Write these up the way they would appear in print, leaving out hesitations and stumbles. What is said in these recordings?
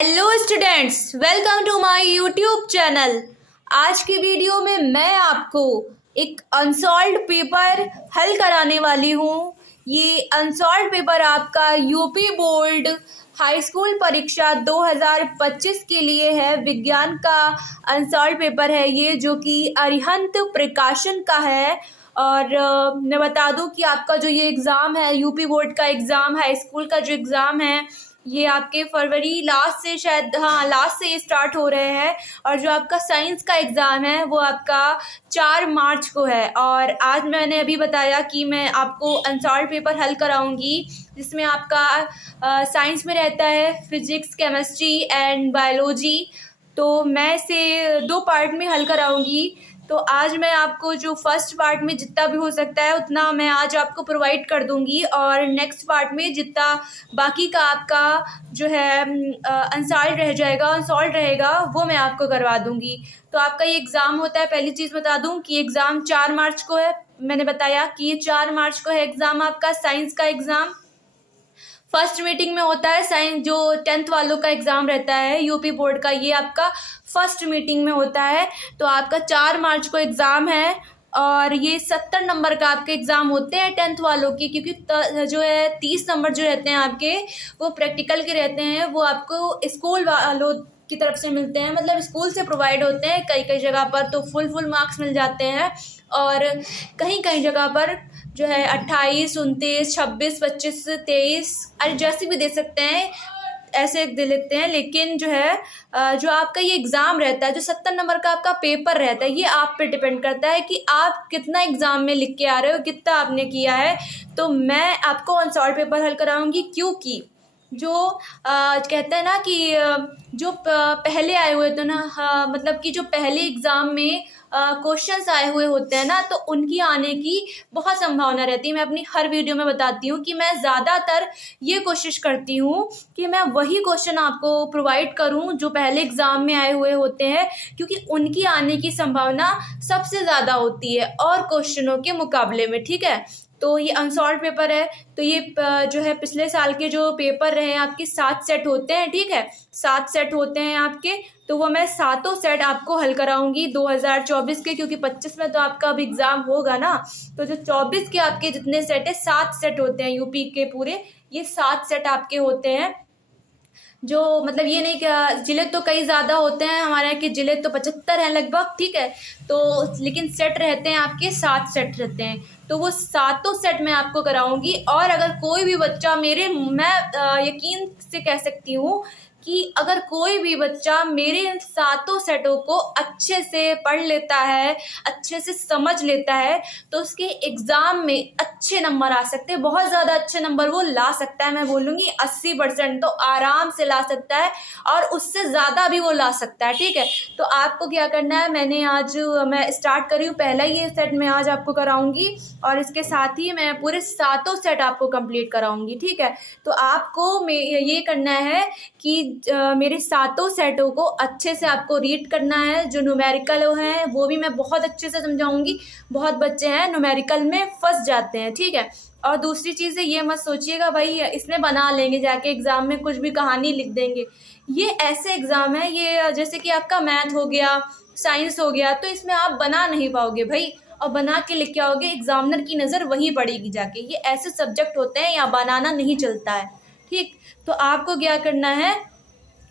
Hello students, welcome to my YouTube channel. आज की video में मैं आपको एक अनसॉल्व्ड पेपर हल कराने वाली हूँ। ये अनसॉल्व्ड पेपर आपका यूपी बोर्ड हाई स्कूल परीक्षा 2025 के लिए है। विज्ञान का अनसॉल्व्ड पेपर है ये, जो कि अरिहंत प्रकाशन का है। और मैं बता दूं कि आपका जो ये एग्ज़ाम है, यूपी बोर्ड का एग्ज़ाम, हाई स्कूल का जो एग्ज़ाम है, ये आपके फरवरी लास्ट से, शायद लास्ट से ये स्टार्ट हो रहे हैं। और जो आपका साइंस का एग्ज़ाम है वो आपका 4 मार्च को है। और आज मैंने अभी बताया कि मैं आपको अनसॉल्व्ड पेपर हल कराऊंगी, जिसमें आपका साइंस में रहता है फिजिक्स, केमिस्ट्री एंड बायोलॉजी। तो मैं इसे 2 पार्ट में हल कराऊंगी। तो आज मैं आपको जो फर्स्ट पार्ट में जितना भी हो सकता है उतना मैं आज आपको प्रोवाइड कर दूंगी, और नेक्स्ट पार्ट में जितना बाकी का आपका जो है अनसॉल्व रहेगा वो मैं आपको करवा दूंगी। तो आपका ये एग्ज़ाम होता है, पहली चीज़ बता दूं कि एग्ज़ाम 4 मार्च को है। मैंने बताया कि ये 4 मार्च को है एग्ज़ाम, आपका साइंस का एग्ज़ाम। फर्स्ट मीटिंग में होता है साइंस, जो 10th वालों का एग्ज़ाम रहता है यूपी बोर्ड का, ये आपका फर्स्ट मीटिंग में होता है। तो आपका 4 मार्च को एग्ज़ाम है, और ये 70 नंबर का आपके एग्ज़ाम होते हैं 10th वालों के, क्योंकि जो है 30 नंबर जो रहते हैं आपके, वो प्रैक्टिकल के रहते हैं। वो आपको स्कूल वालों की तरफ से मिलते हैं, मतलब स्कूल से प्रोवाइड होते हैं। कई कई जगह पर तो फुल मार्क्स मिल जाते हैं, और कहीं कहीं जगह पर जो है 28, 29, 26, 25, 23 अरे जैसे भी दे सकते हैं, ऐसे दे लेते हैं। लेकिन जो है जो आपका ये एग्ज़ाम रहता है, जो 70 नंबर का आपका पेपर रहता है, ये आप पे डिपेंड करता है कि आप कितना एग्ज़ाम में लिख के आ रहे हो, कितना आपने किया है। तो मैं आपको अनसॉल्व पेपर हल कराऊंगी, क्योंकि जो कहते हैं ना कि जो पहले आए हुए थे ना, मतलब कि जो पहले एग्ज़ाम में क्वेश्चंस आए हुए होते हैं ना, तो उनकी आने की बहुत संभावना रहती है। मैं अपनी हर वीडियो में बताती हूँ कि मैं ज़्यादातर ये कोशिश करती हूँ कि मैं वही क्वेश्चन आपको प्रोवाइड करूँ जो पहले एग्ज़ाम में आए हुए होते हैं, क्योंकि उनकी आने की संभावना सबसे ज़्यादा होती है और क्वेश्चनों के मुकाबले में। ठीक है, तो ये अनसॉल्व पेपर है। तो ये जो है पिछले साल के जो पेपर रहे हैं आपके 7 सेट होते हैं। ठीक है, 7 सेट होते हैं आपके, तो वो मैं सातों सेट आपको हल कराऊंगी 2024 के, क्योंकि 25 में तो आपका अब एग्ज़ाम होगा ना। तो जो 24 के आपके जितने सेट है, 7 सेट होते हैं यूपी के पूरे, ये 7 सेट आपके होते हैं। जो मतलब ये नहीं कि जिले तो कई ज़्यादा होते हैं, हमारे यहाँ के जिले तो 75 हैं लगभग। ठीक है, तो लेकिन सेट रहते हैं आपके 7 सेट रहते हैं। तो वो सातों सेट मैं आपको कराऊंगी। और अगर कोई भी बच्चा मैं यकीन से कह सकती हूँ कि अगर कोई भी बच्चा मेरे इन सातों सेटों को अच्छे से पढ़ लेता है, अच्छे से समझ लेता है, तो उसके एग्ज़ाम में अच्छे नंबर आ सकते हैं, बहुत ज़्यादा अच्छे नंबर वो ला सकता है। मैं बोलूँगी 80% तो आराम से ला सकता है, और उससे ज़्यादा भी वो ला सकता है। ठीक है, तो आपको क्या करना है, मैं स्टार्ट कर रही हूँ, पहला ये सेट मैं आज आपको कराऊंगी, और इसके साथ ही मैं पूरे सातों सेट आपको कंप्लीट कराऊंगी। ठीक है, तो आपको ये करना है कि मेरे सातों सेटों को अच्छे से आपको रीड करना है। जो न्यूमेरिकल हैं वो भी मैं बहुत अच्छे से समझाऊंगी। बहुत बच्चे हैं न्यूमेरिकल में फंस जाते हैं। ठीक है, और दूसरी चीज़ है, ये मत सोचिएगा भाई इसमें बना लेंगे, जाके एग्ज़ाम में कुछ भी कहानी लिख देंगे। ये ऐसे एग्ज़ाम है, ये जैसे कि आपका मैथ हो गया, साइंस हो गया, तो इसमें आप बना नहीं पाओगे भाई, और बना के लिख के आओगे, एग्जामिनर की नज़र वहीं पड़ेगी जाके। ये ऐसे सब्जेक्ट होते हैं, यहाँ बनाना नहीं चलता है। ठीक, तो आपको क्या करना है,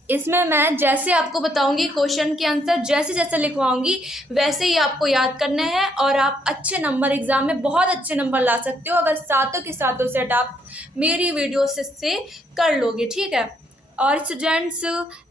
इसमें मैं जैसे आपको बताऊंगी क्वेश्चन के आंसर जैसे जैसे लिखवाऊंगी, वैसे ही आपको याद करना है, और आप अच्छे नंबर एग्जाम में बहुत अच्छे नंबर ला सकते हो अगर सातों के सातों सेट आप मेरी वीडियो से कर लोगे। ठीक है, और स्टूडेंट्स,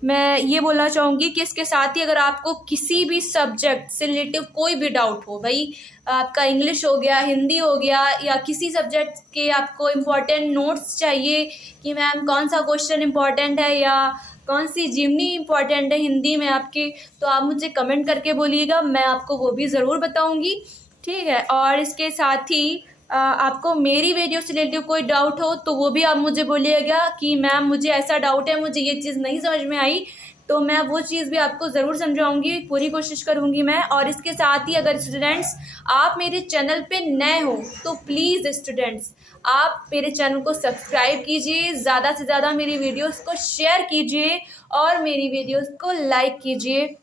मैं ये बोलना चाहूँगी कि इसके साथ ही अगर आपको किसी भी सब्जेक्ट से रिलेटिव कोई भी डाउट हो, भाई आपका इंग्लिश हो गया, हिंदी हो गया, या किसी सब्जेक्ट के आपको इम्पोर्टेंट नोट्स चाहिए कि मैम कौन सा क्वेश्चन इम्पोर्टेंट है, या कौन सी जीवनी इम्पोर्टेंट है हिंदी में आपके, तो आप मुझे कमेंट करके बोलिएगा, मैं आपको वो भी ज़रूर बताऊंगी। ठीक है, और इसके साथ ही आपको मेरी वीडियो से रिलेटेड कोई डाउट हो तो वो भी आप मुझे बोलिएगा कि मैम मुझे ऐसा डाउट है, मुझे ये चीज़ नहीं समझ में आई, तो मैं वो चीज़ भी आपको ज़रूर समझाऊंगी, पूरी कोशिश करूंगी मैं। और इसके साथ ही अगर स्टूडेंट्स आप मेरे चैनल पे नए हो तो प्लीज़ स्टूडेंट्स आप मेरे चैनल को सब्सक्राइब कीजिए, ज़्यादा से ज़्यादा मेरी वीडियोस को शेयर कीजिए और मेरी वीडियोस को लाइक कीजिए।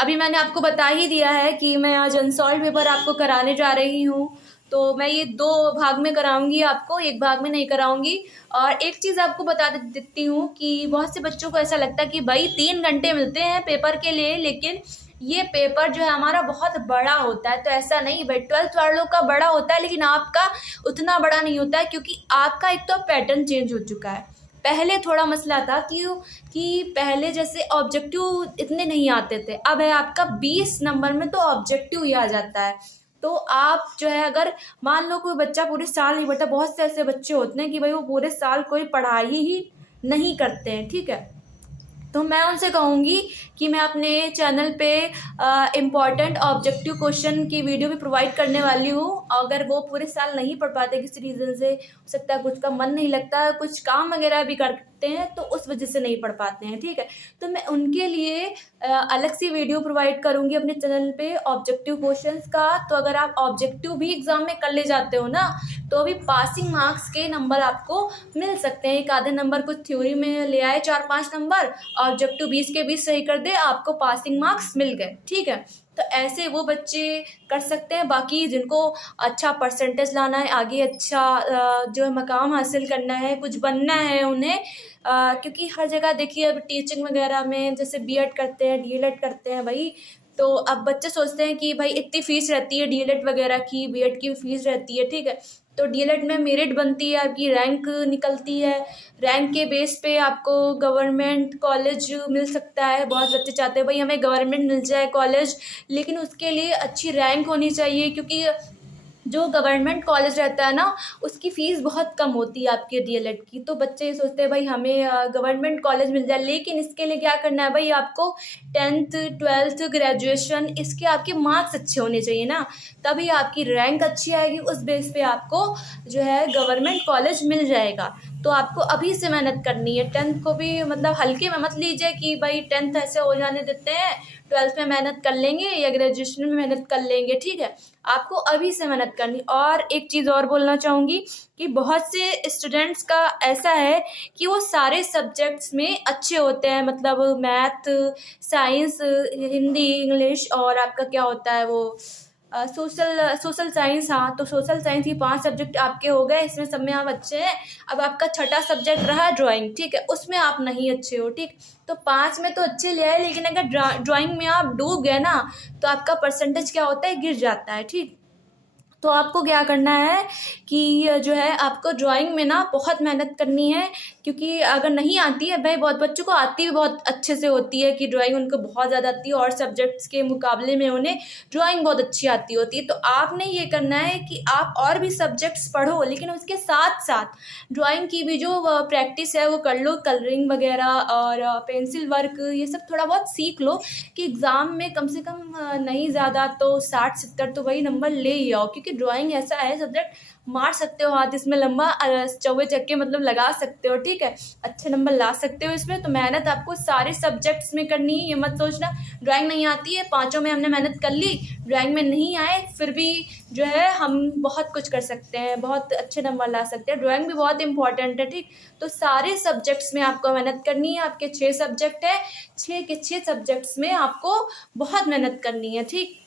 अभी मैंने आपको बता ही दिया है कि मैं आज अनसॉल्व पेपर आपको कराने जा रही हूँ, तो मैं ये 2 भाग में कराऊंगी आपको, एक भाग में नहीं कराऊंगी। और एक चीज़ आपको बता देती हूँ कि बहुत से बच्चों को ऐसा लगता है कि भाई 3 घंटे मिलते हैं पेपर के लिए, लेकिन ये पेपर जो है हमारा बहुत बड़ा होता है। तो ऐसा नहीं भाई, 12th वालों का बड़ा होता है लेकिन आपका उतना बड़ा नहीं होता है, क्योंकि आपका एक तो पैटर्न चेंज हो चुका है। पहले थोड़ा मसला था कि पहले जैसे ऑब्जेक्टिव इतने नहीं आते थे, अब है आपका 20 नंबर में तो ऑब्जेक्टिव ही आ जाता है। तो आप जो है अगर मान लो कोई बच्चा पूरे साल नहीं पढ़ता, बहुत से ऐसे बच्चे होते हैं कि भाई वो पूरे साल कोई पढ़ाई ही नहीं करते हैं, ठीक है। तो मैं उनसे कहूँगी कि मैं अपने चैनल पे इम्पॉर्टेंट ऑब्जेक्टिव क्वेश्चन की वीडियो भी प्रोवाइड करने वाली हूँ। अगर वो पूरे साल नहीं पढ़ पाते किसी रीज़न से, हो सकता है कुछ का मन नहीं लगता, कुछ काम वगैरह भी करते हैं तो उस वजह से नहीं पढ़ पाते हैं, ठीक है। तो मैं उनके लिए अलग सी वीडियो प्रोवाइड करूँगी अपने चैनल पे ऑब्जेक्टिव क्वेश्चंस का। तो अगर आप ऑब्जेक्टिव भी एग्ज़ाम में कर ले जाते हो ना, तो अभी पासिंग मार्क्स के नंबर आपको मिल सकते हैं। एक आधे नंबर कुछ थ्योरी में ले आए 4-5 नंबर, ऑब्जेक्टिव 20 के 20 सही कर दे, आपको पासिंग मार्क्स मिल गए, ठीक है। तो ऐसे वो बच्चे कर सकते हैं। बाकी जिनको अच्छा परसेंटेज लाना है, आगे अच्छा जो है मकाम हासिल करना है, कुछ बनना है उन्हें, क्योंकि हर जगह देखिए अब टीचिंग वगैरह में जैसे बीएड करते हैं, डीएलएड करते हैं भाई, तो अब बच्चे सोचते हैं कि भाई इतनी फ़ीस रहती है डीएलएड वगैरह की, बीएड की फ़ीस रहती है, ठीक है। तो डीएलएड में मेरिट बनती है, आपकी रैंक निकलती है, रैंक के बेस पे आपको गवर्नमेंट कॉलेज मिल सकता है। बहुत बच्चे चाहते हैं भाई हमें गवर्नमेंट मिल जाए कॉलेज, लेकिन उसके लिए अच्छी रैंक होनी चाहिए, क्योंकि जो गवर्नमेंट कॉलेज रहता है ना उसकी फ़ीस बहुत कम होती है आपके डीएलएड की। तो बच्चे सोचते हैं भाई हमें गवर्नमेंट कॉलेज मिल जाए, लेकिन इसके लिए क्या करना है भाई, आपको 10th 12th ग्रेजुएशन इसके आपके मार्क्स अच्छे होने चाहिए ना, तभी आपकी रैंक अच्छी आएगी, उस बेस पे आपको जो है गवर्नमेंट कॉलेज मिल जाएगा। तो आपको अभी से मेहनत करनी है। 10th को भी मतलब हल्के में मत लीजिए कि भाई 10th ऐसे हो जाने देते हैं, 12th में मेहनत कर लेंगे या ग्रेजुएशन में मेहनत कर लेंगे, ठीक है। आपको अभी से मेहनत करनी। और एक चीज़ और बोलना चाहूँगी कि बहुत से स्टूडेंट्स का ऐसा है कि वो सारे सब्जेक्ट्स में अच्छे होते हैं, मतलब मैथ, साइंस, हिंदी, इंग्लिश और आपका क्या होता है वो सोशल साइंस। हाँ, तो सोशल साइंस, ये 5 सब्जेक्ट आपके हो गए, इसमें सब में आप अच्छे हैं। अब आपका छठा सब्जेक्ट रहा ड्राइंग, ठीक है, उसमें आप नहीं अच्छे हो, ठीक। तो 5 में तो अच्छे ले आए, लेकिन अगर ड्राइंग में आप डूब गए ना तो आपका परसेंटेज क्या होता है, गिर जाता है, ठीक। तो आपको क्या करना है कि जो है आपको ड्राइंग में ना बहुत मेहनत करनी है, क्योंकि अगर नहीं आती है भाई, बहुत बच्चों को आती भी बहुत अच्छे से होती है कि ड्राइंग उनको बहुत ज़्यादा आती है और सब्जेक्ट्स के मुकाबले में उन्हें ड्राइंग बहुत अच्छी आती होती है। तो आपने ये करना है कि आप और भी सब्जेक्ट्स पढ़ो, लेकिन उसके साथ साथ ड्राइंग की भी जो प्रैक्टिस है वो कर लो, कलरिंग वगैरह और पेंसिल वर्क ये सब थोड़ा बहुत सीख लो, कि एग्ज़ाम में कम से कम नहीं ज़्यादा तो 60-70 तो वही नंबर ले ही आओ। क्योंकि ड्राइंग ऐसा है सब्जेक्ट, मार सकते हो हाथ इसमें लंबा, चौवे चक्के मतलब लगा सकते हो, ठीक है, अच्छे नंबर ला सकते हो इसमें। तो मेहनत आपको सारे सब्जेक्ट्स में करनी है, ये मत सोचना ड्राइंग नहीं आती है, 5 में हमने मेहनत कर ली, ड्राइंग में नहीं आए फिर भी जो है हम बहुत कुछ कर सकते हैं, बहुत अच्छे नंबर ला सकते हैं। ड्राइंग भी बहुत इंपॉर्टेंट है, ठीक। तो सारे सब्जेक्ट्स में आपको मेहनत करनी है। आपके 6 सब्जेक्ट है, 6 के 6 सब्जेक्ट्स में आपको बहुत मेहनत करनी है, ठीक।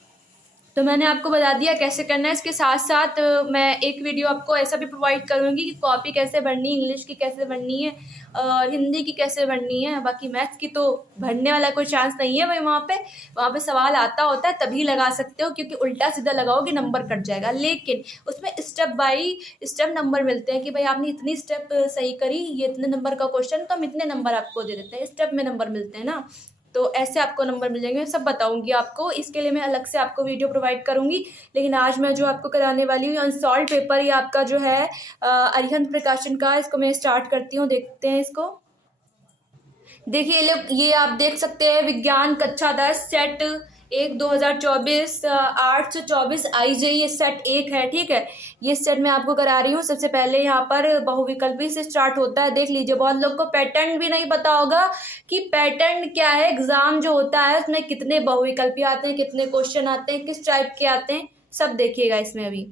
तो मैंने आपको बता दिया कैसे करना है। इसके साथ साथ मैं एक वीडियो आपको ऐसा भी प्रोवाइड करूँगी कि कॉपी कैसे भरनी है, इंग्लिश की कैसे भरनी है और हिंदी की कैसे भरनी है। बाकी मैथ्स की तो भरने वाला कोई चांस नहीं है भाई, वहाँ पे सवाल आता होता है तभी लगा सकते हो, क्योंकि उल्टा सीधा लगाओगे नंबर कट जाएगा। लेकिन उसमें स्टेप बाई स्टेप नंबर मिलते हैं कि भाई आपने इतनी स्टेप सही करी, ये इतने नंबर का क्वेश्चन, तो हम इतने नंबर आपको दे देते हैं, स्टेप में नंबर मिलते हैं ना। तो ऐसे आपको नंबर मिल जाएंगे, सब बताऊंगी आपको। इसके लिए मैं अलग से आपको वीडियो प्रोवाइड करूंगी, लेकिन आज मैं जो आपको कराने वाली हूँ अनसॉल्व पेपर, ये आपका जो है अरिहंत प्रकाशन का, इसको मैं स्टार्ट करती हूँ। देखते हैं इसको। देखिए ये आप देख सकते हैं, विज्ञान कक्षा 10 सेट एक 2024 824 IJ ये सेट एक है, ठीक है। ये सेट मैं आपको करा रही हूँ। सबसे पहले यहाँ पर बहुविकल्पी से स्टार्ट होता है, देख लीजिए। बहुत लोग को पैटर्न भी नहीं पता होगा कि पैटर्न क्या है। एग्जाम जो होता है उसमें कितने बहुविकल्पी आते हैं, कितने क्वेश्चन आते हैं, किस टाइप के आते हैं, सब देखिएगा इसमें अभी।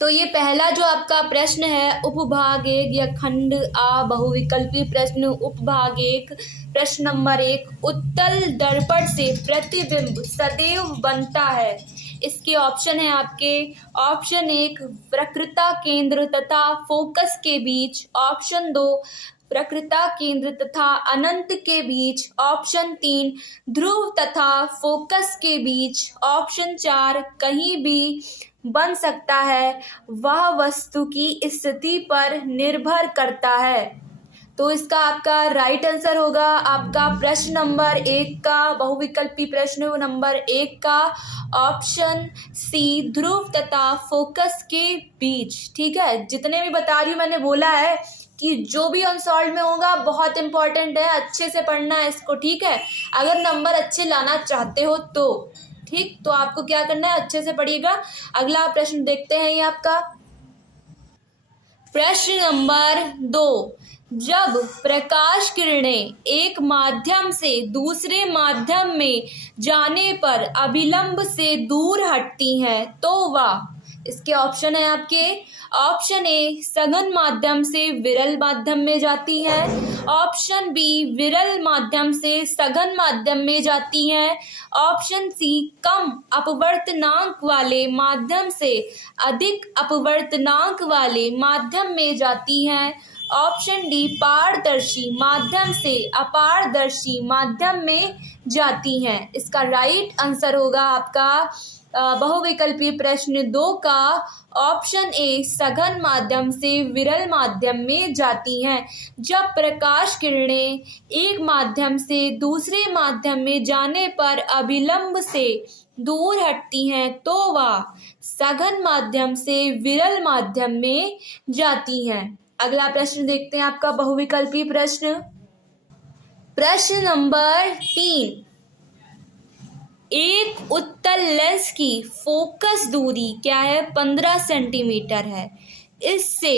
तो ये पहला जो आपका प्रश्न है, उपभाग एक या खंड आ बहुविकल्पी प्रश्न उपभाग एक, प्रश्न नंबर 1, उत्तल दर्पण से प्रतिबिंब सदैव बनता है। इसके ऑप्शन है आपके, ऑप्शन 1 वक्रता केंद्र तथा फोकस के बीच, ऑप्शन 2 वक्रता केंद्र तथा अनंत के बीच, ऑप्शन 3 ध्रुव तथा फोकस के बीच, ऑप्शन 4 कहीं भी बन सकता है। वह वस्तु की स्थिति पर निर्भर करता है। तो इसका आपका राइट आंसर होगा आपका प्रश्न नंबर 1 का, बहुविकल्पी प्रश्न नंबर 1 का ऑप्शन सी, ध्रुव तथा फोकस के बीच। ठीक है, जितने भी बता रही हूँ मैंने बोला है कि जो भी अनसॉल्व में होगा बहुत इंपॉर्टेंट है, अच्छे से पढ़ना है इसको, ठीक है। अगर नंबर अच्छे लाना चाहते हो तो ठीक, तो आपको क्या करना है, अच्छे से पढ़िएगा। अगला प्रश्न देखते हैं, ये आपका प्रश्न नंबर 2, जब प्रकाश किरणें एक माध्यम से दूसरे माध्यम में जाने पर अभिलंब से दूर हटती हैं तो वह, इसके ऑप्शन है आपके, ऑप्शन ए सघन माध्यम से विरल माध्यम में जाती है, ऑप्शन बी विरल माध्यम से सघन माध्यम में जाती है, ऑप्शन सी कम अपवर्तनांक वाले माध्यम से अधिक अपवर्तनांक वाले माध्यम में जाती हैं, ऑप्शन डी पारदर्शी माध्यम से अपारदर्शी माध्यम में जाती हैं। इसका राइट आंसर होगा आपका बहुविकल्पी प्रश्न 2 का ऑप्शन ए सघन माध्यम से विरल माध्यम में जाती हैं। जब प्रकाश किरणें एक माध्यम से दूसरे माध्यम में जाने पर अभिलंब से दूर हटती हैं तो वह सघन माध्यम से विरल माध्यम में जाती हैं। अगला प्रश्न देखते हैं आपका बहुविकल्पी प्रश्न, प्रश्न नंबर 3, एक उत्तल लेंस की फोकस दूरी क्या है, 15 सेंटीमीटर है। इससे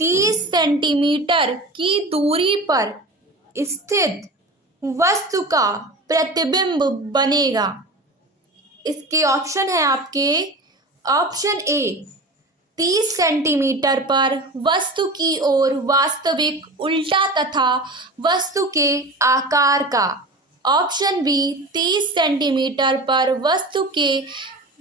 30 सेंटीमीटर की दूरी पर स्थित वस्तु का प्रतिबिंब बनेगा। इसके ऑप्शन है आपके, ऑप्शन ए 30 सेंटीमीटर पर वस्तु की ओर वास्तविक उल्टा तथा वस्तु के आकार का, ऑप्शन बी 30 सेंटीमीटर पर वस्तु के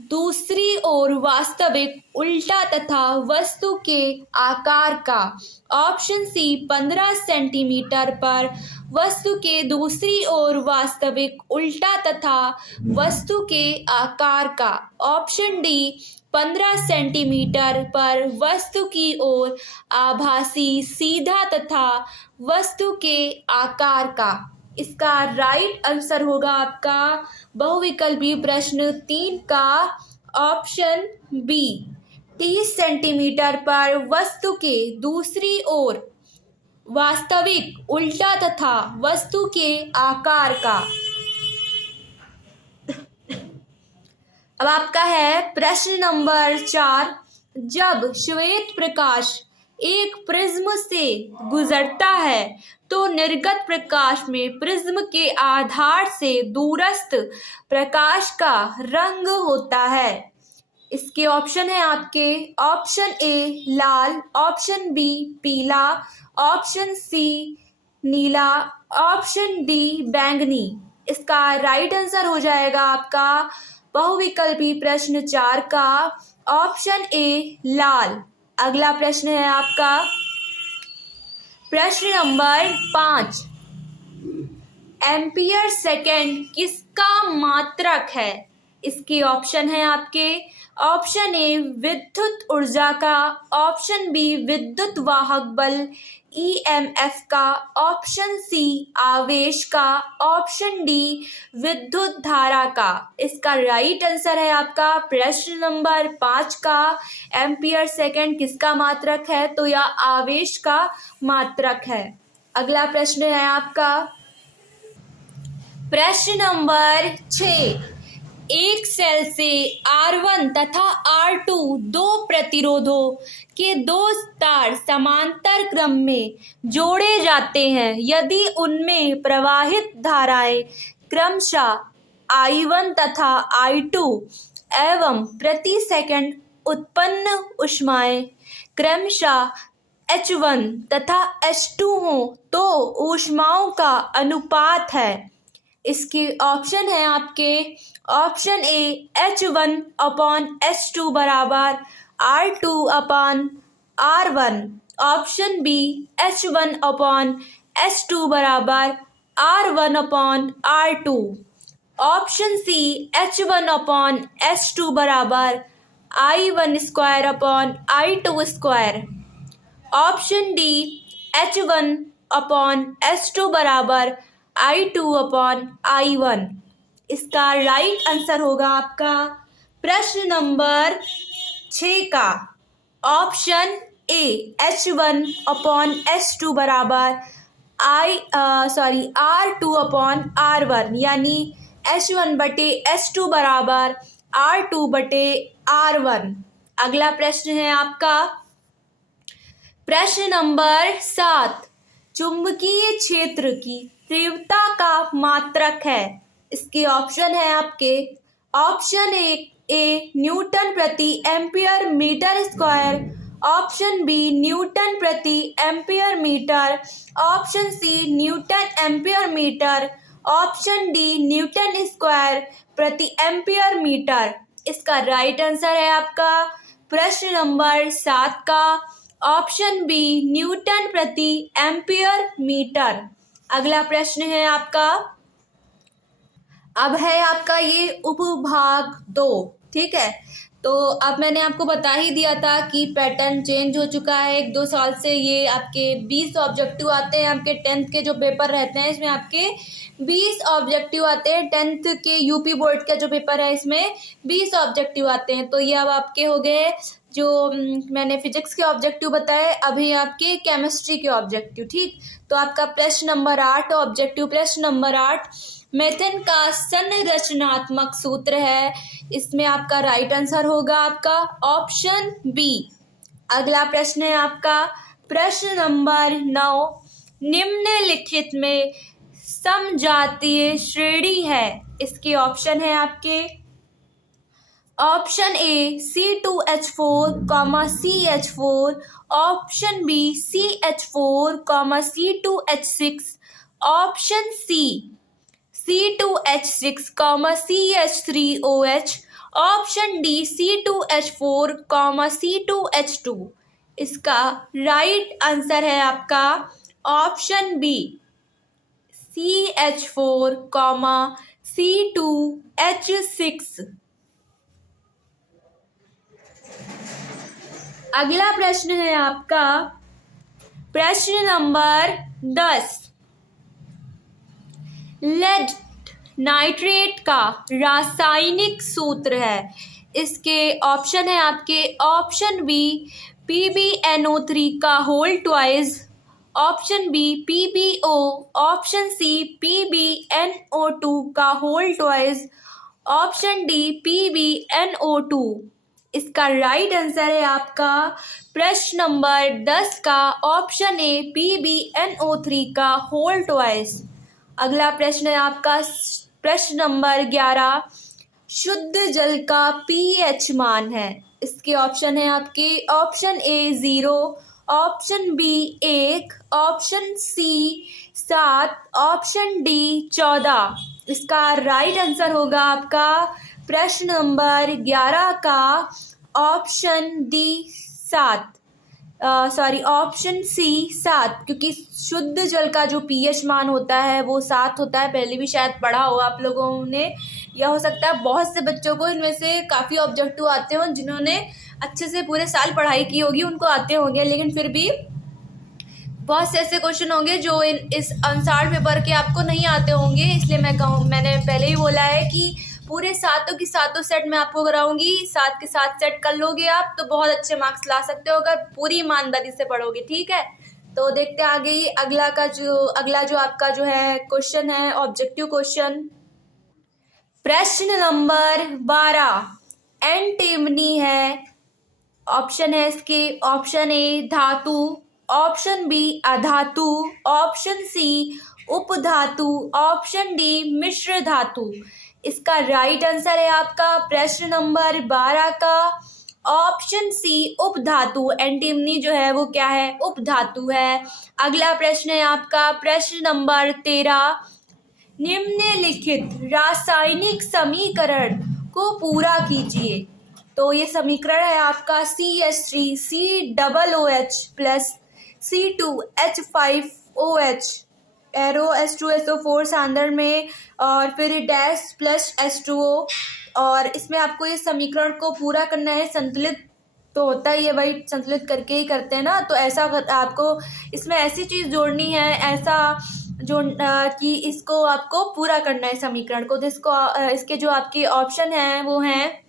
दूसरी ओर वास्तविक उल्टा तथा वस्तु के आकार का, ऑप्शन सी 15 सेंटीमीटर पर वस्तु के दूसरी ओर वास्तविक उल्टा तथा वस्तु के आकार का, ऑप्शन डी 15 सेंटीमीटर पर वस्तु की ओर आभासी सीधा तथा वस्तु के आकार का। इसका राइट आंसर होगा आपका बहुविकल्पी प्रश्न 3 का ऑप्शन बी, 30 सेंटीमीटर पर वस्तु के दूसरी ओर वास्तविक उल्टा तथा वस्तु के आकार का। अब आपका है प्रश्न नंबर 4, जब श्वेत प्रकाश एक प्रिज्म से गुजरता है तो निर्गत प्रकाश में प्रिज्म के आधार से दूरस्थ प्रकाश का रंग होता है। इसके ऑप्शन है आपके, ऑप्शन ए लाल, ऑप्शन बी पीला, ऑप्शन सी नीला, ऑप्शन डी बैंगनी। इसका राइट आंसर हो जाएगा आपका बहुविकल्पी प्रश्न 4 का ऑप्शन ए लाल। अगला प्रश्न है आपका प्रश्न नंबर 5, एम्पियर सेकेंड किसका मात्रक है। इसके ऑप्शन है आपके, ऑप्शन ए विद्युत ऊर्जा का, ऑप्शन बी विद्युत वाहक बल EMF का, ऑप्शन सी आवेश का, ऑप्शन डी विद्युत धारा का। इसका राइट आंसर है आपका प्रश्न नंबर 5 का एम्पियर सेकेंड किसका मात्रक है, तो यह आवेश का मात्रक है। अगला प्रश्न है आपका प्रश्न नंबर 6, एक सेल से R1 तथा R2 दो प्रतिरोधों के दो तार समांतर क्रम में जोड़े जाते हैं यदि उनमें प्रवाहित धाराएं क्रमशः I1 तथा I2 एवं प्रति सेकंड उत्पन्न ऊष्माएं क्रमशः H1 तथा H2 हो तो ऊष्माओं का अनुपात है। इसके ऑप्शन है आपके ऑप्शन ए H1/H2 बराबर R2/R1, ऑप्शन बी H1/H2 बराबर R1/R2, ऑप्शन सी H1/H2 बराबर I1² ऑप्शन डी H1/H2 बराबर I2/I1। इसका राइट आंसर होगा आपका प्रश्न नंबर 6 का ऑप्शन ए H1/H2 बराबर R2/R1, यानी H1/H2 बराबर R2/R1। अगला प्रश्न है आपका प्रश्न नंबर 7, चुंबकीय क्षेत्र की तीव्रता का मात्रक है। इसके ऑप्शन है आपके ऑप्शन ए न्यूटन प्रति ampere metre square, option B newton प्रति ampere metre, option C newton ampere metre, option D newton square प्रति एम्पियर मीटर। इसका राइट आंसर है आपका प्रश्न नंबर 7 का ऑप्शन बी न्यूटन प्रति एम्पियर मीटर। अगला प्रश्न है आपका, अब है आपका ये उपभाग 2, ठीक है। तो अब मैंने आपको बता ही दिया था कि पैटर्न चेंज हो चुका है 1-2 साल से। ये आपके 20 ऑब्जेक्टिव आते हैं, आपके 10th के जो पेपर रहते हैं इसमें आपके 20 ऑब्जेक्टिव आते हैं। 10th के यूपी बोर्ड का जो पेपर है इसमें 20 ऑब्जेक्टिव आते हैं। तो ये अब आपके हो गए जो मैंने फिजिक्स के ऑब्जेक्टिव बताए, अभी आपके केमिस्ट्री के ऑब्जेक्टिव, ठीक। तो आपका प्रश्न नंबर 8 ऑब्जेक्टिव प्रश्न नंबर 8 मेथन का संरचनात्मक सूत्र है। इसमें आपका राइट आंसर होगा आपका ऑप्शन बी। अगला प्रश्न है आपका प्रश्न नंबर 9, निम्नलिखित में समजातीय श्रेणी है। इसके ऑप्शन है आपके option A C2H4, CH4, option B CH4, C2H6, option C C2H6, CH3OH, option D C2H4, C2H2। इसका राइट आंसर है आपका ऑप्शन बी CH4, C2H6। अगला प्रश्न है आपका प्रश्न नंबर 10, लेड नाइट्रेट का रासायनिक सूत्र है। इसके ऑप्शन है आपके ऑप्शन बी PbNO3 का whole twice, option B PbO, option C PbNO2 का whole twice, option D PbNO2। इसका राइट आंसर है आपका प्रश्न नंबर 10 का ऑप्शन ए PbNO3 का होल ट्वाइस। अगला प्रश्न है आपका प्रश्न नंबर 11, शुद्ध जल का pH मान है। इसके ऑप्शन है आपके option A 0, option B 1, option C 7, option D 14। इसका राइट आंसर होगा आपका प्रश्न नंबर 11 का ऑप्शन डी 7, ऑप्शन सी 7, क्योंकि शुद्ध जल का जो pH मान होता है वो 7 होता है। पहले भी शायद पढ़ा हो आप लोगों ने, या हो सकता है बहुत से बच्चों को इनमें से काफ़ी ऑब्जेक्टिव आते हों जिन्होंने अच्छे से पूरे साल पढ़ाई की होगी, उनको आते होंगे, लेकिन फिर भी बहुत से ऐसे क्वेश्चन होंगे जो इस अनसार पेपर के आपको नहीं आते होंगे। इसलिए मैंने पहले ही बोला है कि पूरे 7 की 7 सेट मैं आपको कराऊंगी। 7 के 7 सेट कर लोगे आप तो बहुत अच्छे मार्क्स ला सकते हो अगर पूरी ईमानदारी से पढ़ोगे, ठीक है। तो देखते हैं आगे अगला जो आपका जो है क्वेश्चन है, ऑब्जेक्टिव क्वेश्चन। प्रश्न नंबर 12 एंटीमनी है। ऑप्शन है इसके, ऑप्शन ए धातु, ऑप्शन बी अधातु, ऑप्शन सी उपधातु, ऑप्शन डी मिश्र धातु। इसका राइट आंसर है आपका प्रश्न नंबर 12 का ऑप्शन सी उपधातु। एंटीमनी जो है वो क्या है, उपधातु है। अगला प्रश्न है आपका प्रश्न नंबर 13, निम्नलिखित रासायनिक समीकरण को पूरा कीजिए। तो ये समीकरण है आपका CH3COOH plus C2H5OH, arrow H2SO4 सांद्र में, और फिर डैश प्लस H2O। और इसमें आपको ये समीकरण को पूरा करना है। संतुलित तो होता ही है भाई, संतुलित करके ही करते हैं ना। तो ऐसा आपको इसमें ऐसी चीज़ जोड़नी है, ऐसा जो कि इसको आपको पूरा करना है समीकरण को। तो इसके जो आपके ऑप्शन हैं वो हैं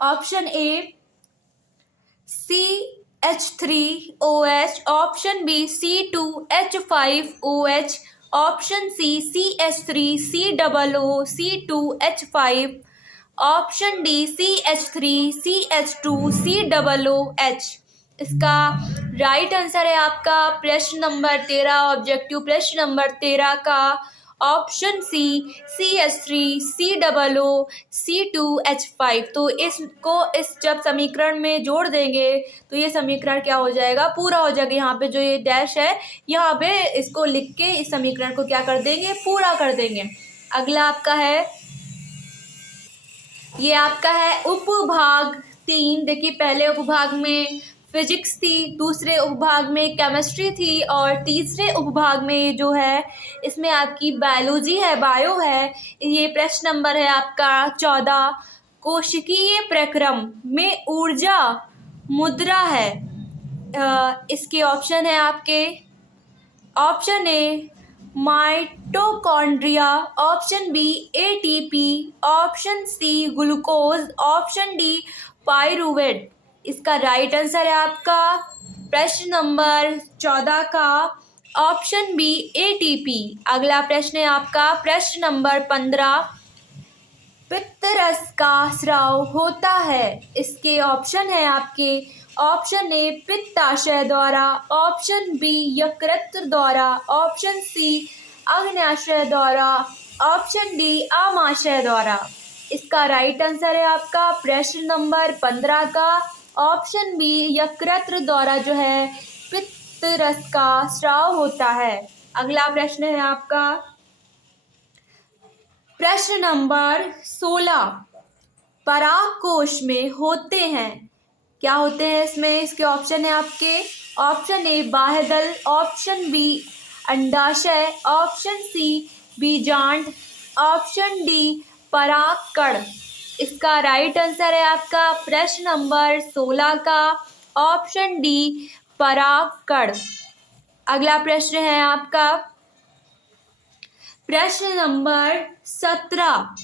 option A CH3OH, option B C2H5OH, option C CH3COO C2H5, option D CH3CH2COOH। इसका राइट आंसर है आपका प्रश्न नंबर 13, ऑब्जेक्टिव प्रश्न नंबर 13 का ऑप्शन सी CH3COOC2H5। तो इसको जब समीकरण में जोड़ देंगे तो ये समीकरण क्या हो जाएगा, पूरा हो जाएगा। यहाँ पे जो ये डैश है, यहाँ पे इसको लिख के इस समीकरण को क्या कर देंगे, पूरा कर देंगे। अगला आपका है, ये आपका है उपभाग 3। देखिए पहले उपभाग में फिजिक्स थी, दूसरे उपभाग में केमिस्ट्री थी, और तीसरे उपभाग में जो है इसमें आपकी बायोलॉजी है, बायो है। ये प्रश्न नंबर है आपका 14, कोशिकीय प्रक्रम में ऊर्जा मुद्रा है। इसके ऑप्शन है आपके, option A mitochondria, option B ATP, option C glucose, option D pyruvate. इसका राइट आंसर है आपका प्रश्न नंबर 14 का ऑप्शन बी ATP। अगला प्रश्न है आपका प्रश्न नंबर 15, पित्तरस का स्राव होता है। इसके ऑप्शन है आपके, ऑप्शन ए पित्ताशय द्वारा, ऑप्शन बी यकृत द्वारा, ऑप्शन सी अग्न्याशय द्वारा, ऑप्शन डी आमाशय द्वारा। इसका राइट आंसर है आपका प्रश्न नंबर 15 का ऑप्शन बी यकृत द्वारा जो है पित्तरस का स्राव होता है। अगला प्रश्न है आपका प्रश्न नंबर 16, परागकोश में होते हैं। क्या होते हैं इसमें, इसके ऑप्शन है आपके, ऑप्शन ए बाह्यदल, ऑप्शन बी अंडाशय, ऑप्शन सी बीजांड, ऑप्शन डी परागकण। इसका राइट आंसर है आपका प्रश्न नंबर 16 का ऑप्शन डी परागकण। अगला प्रश्न है आपका प्रश्न नंबर 17,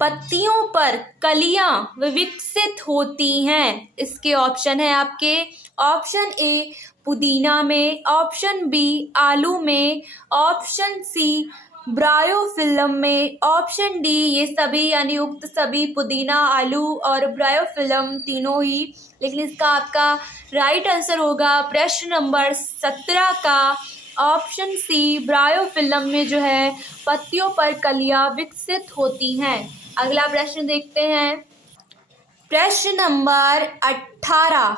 पत्तियों पर कलियां विकसित होती हैं। इसके ऑप्शन है आपके, ऑप्शन ए पुदीना में, ऑप्शन बी आलू में, ऑप्शन सी ब्रायोफिल्म में, ऑप्शन डी ये सभी यानी उक्त सभी पुदीना, आलू और ब्रायोफिल्म तीनों ही। लेकिन इसका आपका राइट आंसर होगा प्रश्न नंबर 17 का ऑप्शन सी ब्रायोफिल्म में जो है पत्तियों पर कलियां विकसित होती हैं। अगला प्रश्न देखते हैं प्रश्न नंबर 18,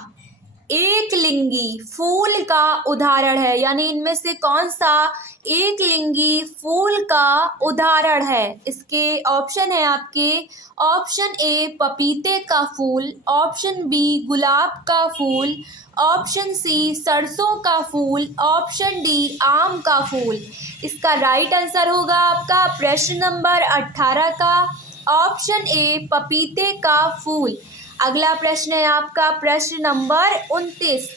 एक लिंगी फूल का उदाहरण है। यानी इनमें से कौन सा एक लिंगी फूल का उदाहरण है। इसके ऑप्शन है आपके, ऑप्शन ए पपीते का फूल, ऑप्शन बी गुलाब का फूल, ऑप्शन सी सरसों का फूल, ऑप्शन डी आम का फूल। इसका राइट आंसर होगा आपका प्रश्न नंबर 18 का ऑप्शन ए पपीते का फूल। अगला प्रश्न है आपका प्रश्न नंबर 29,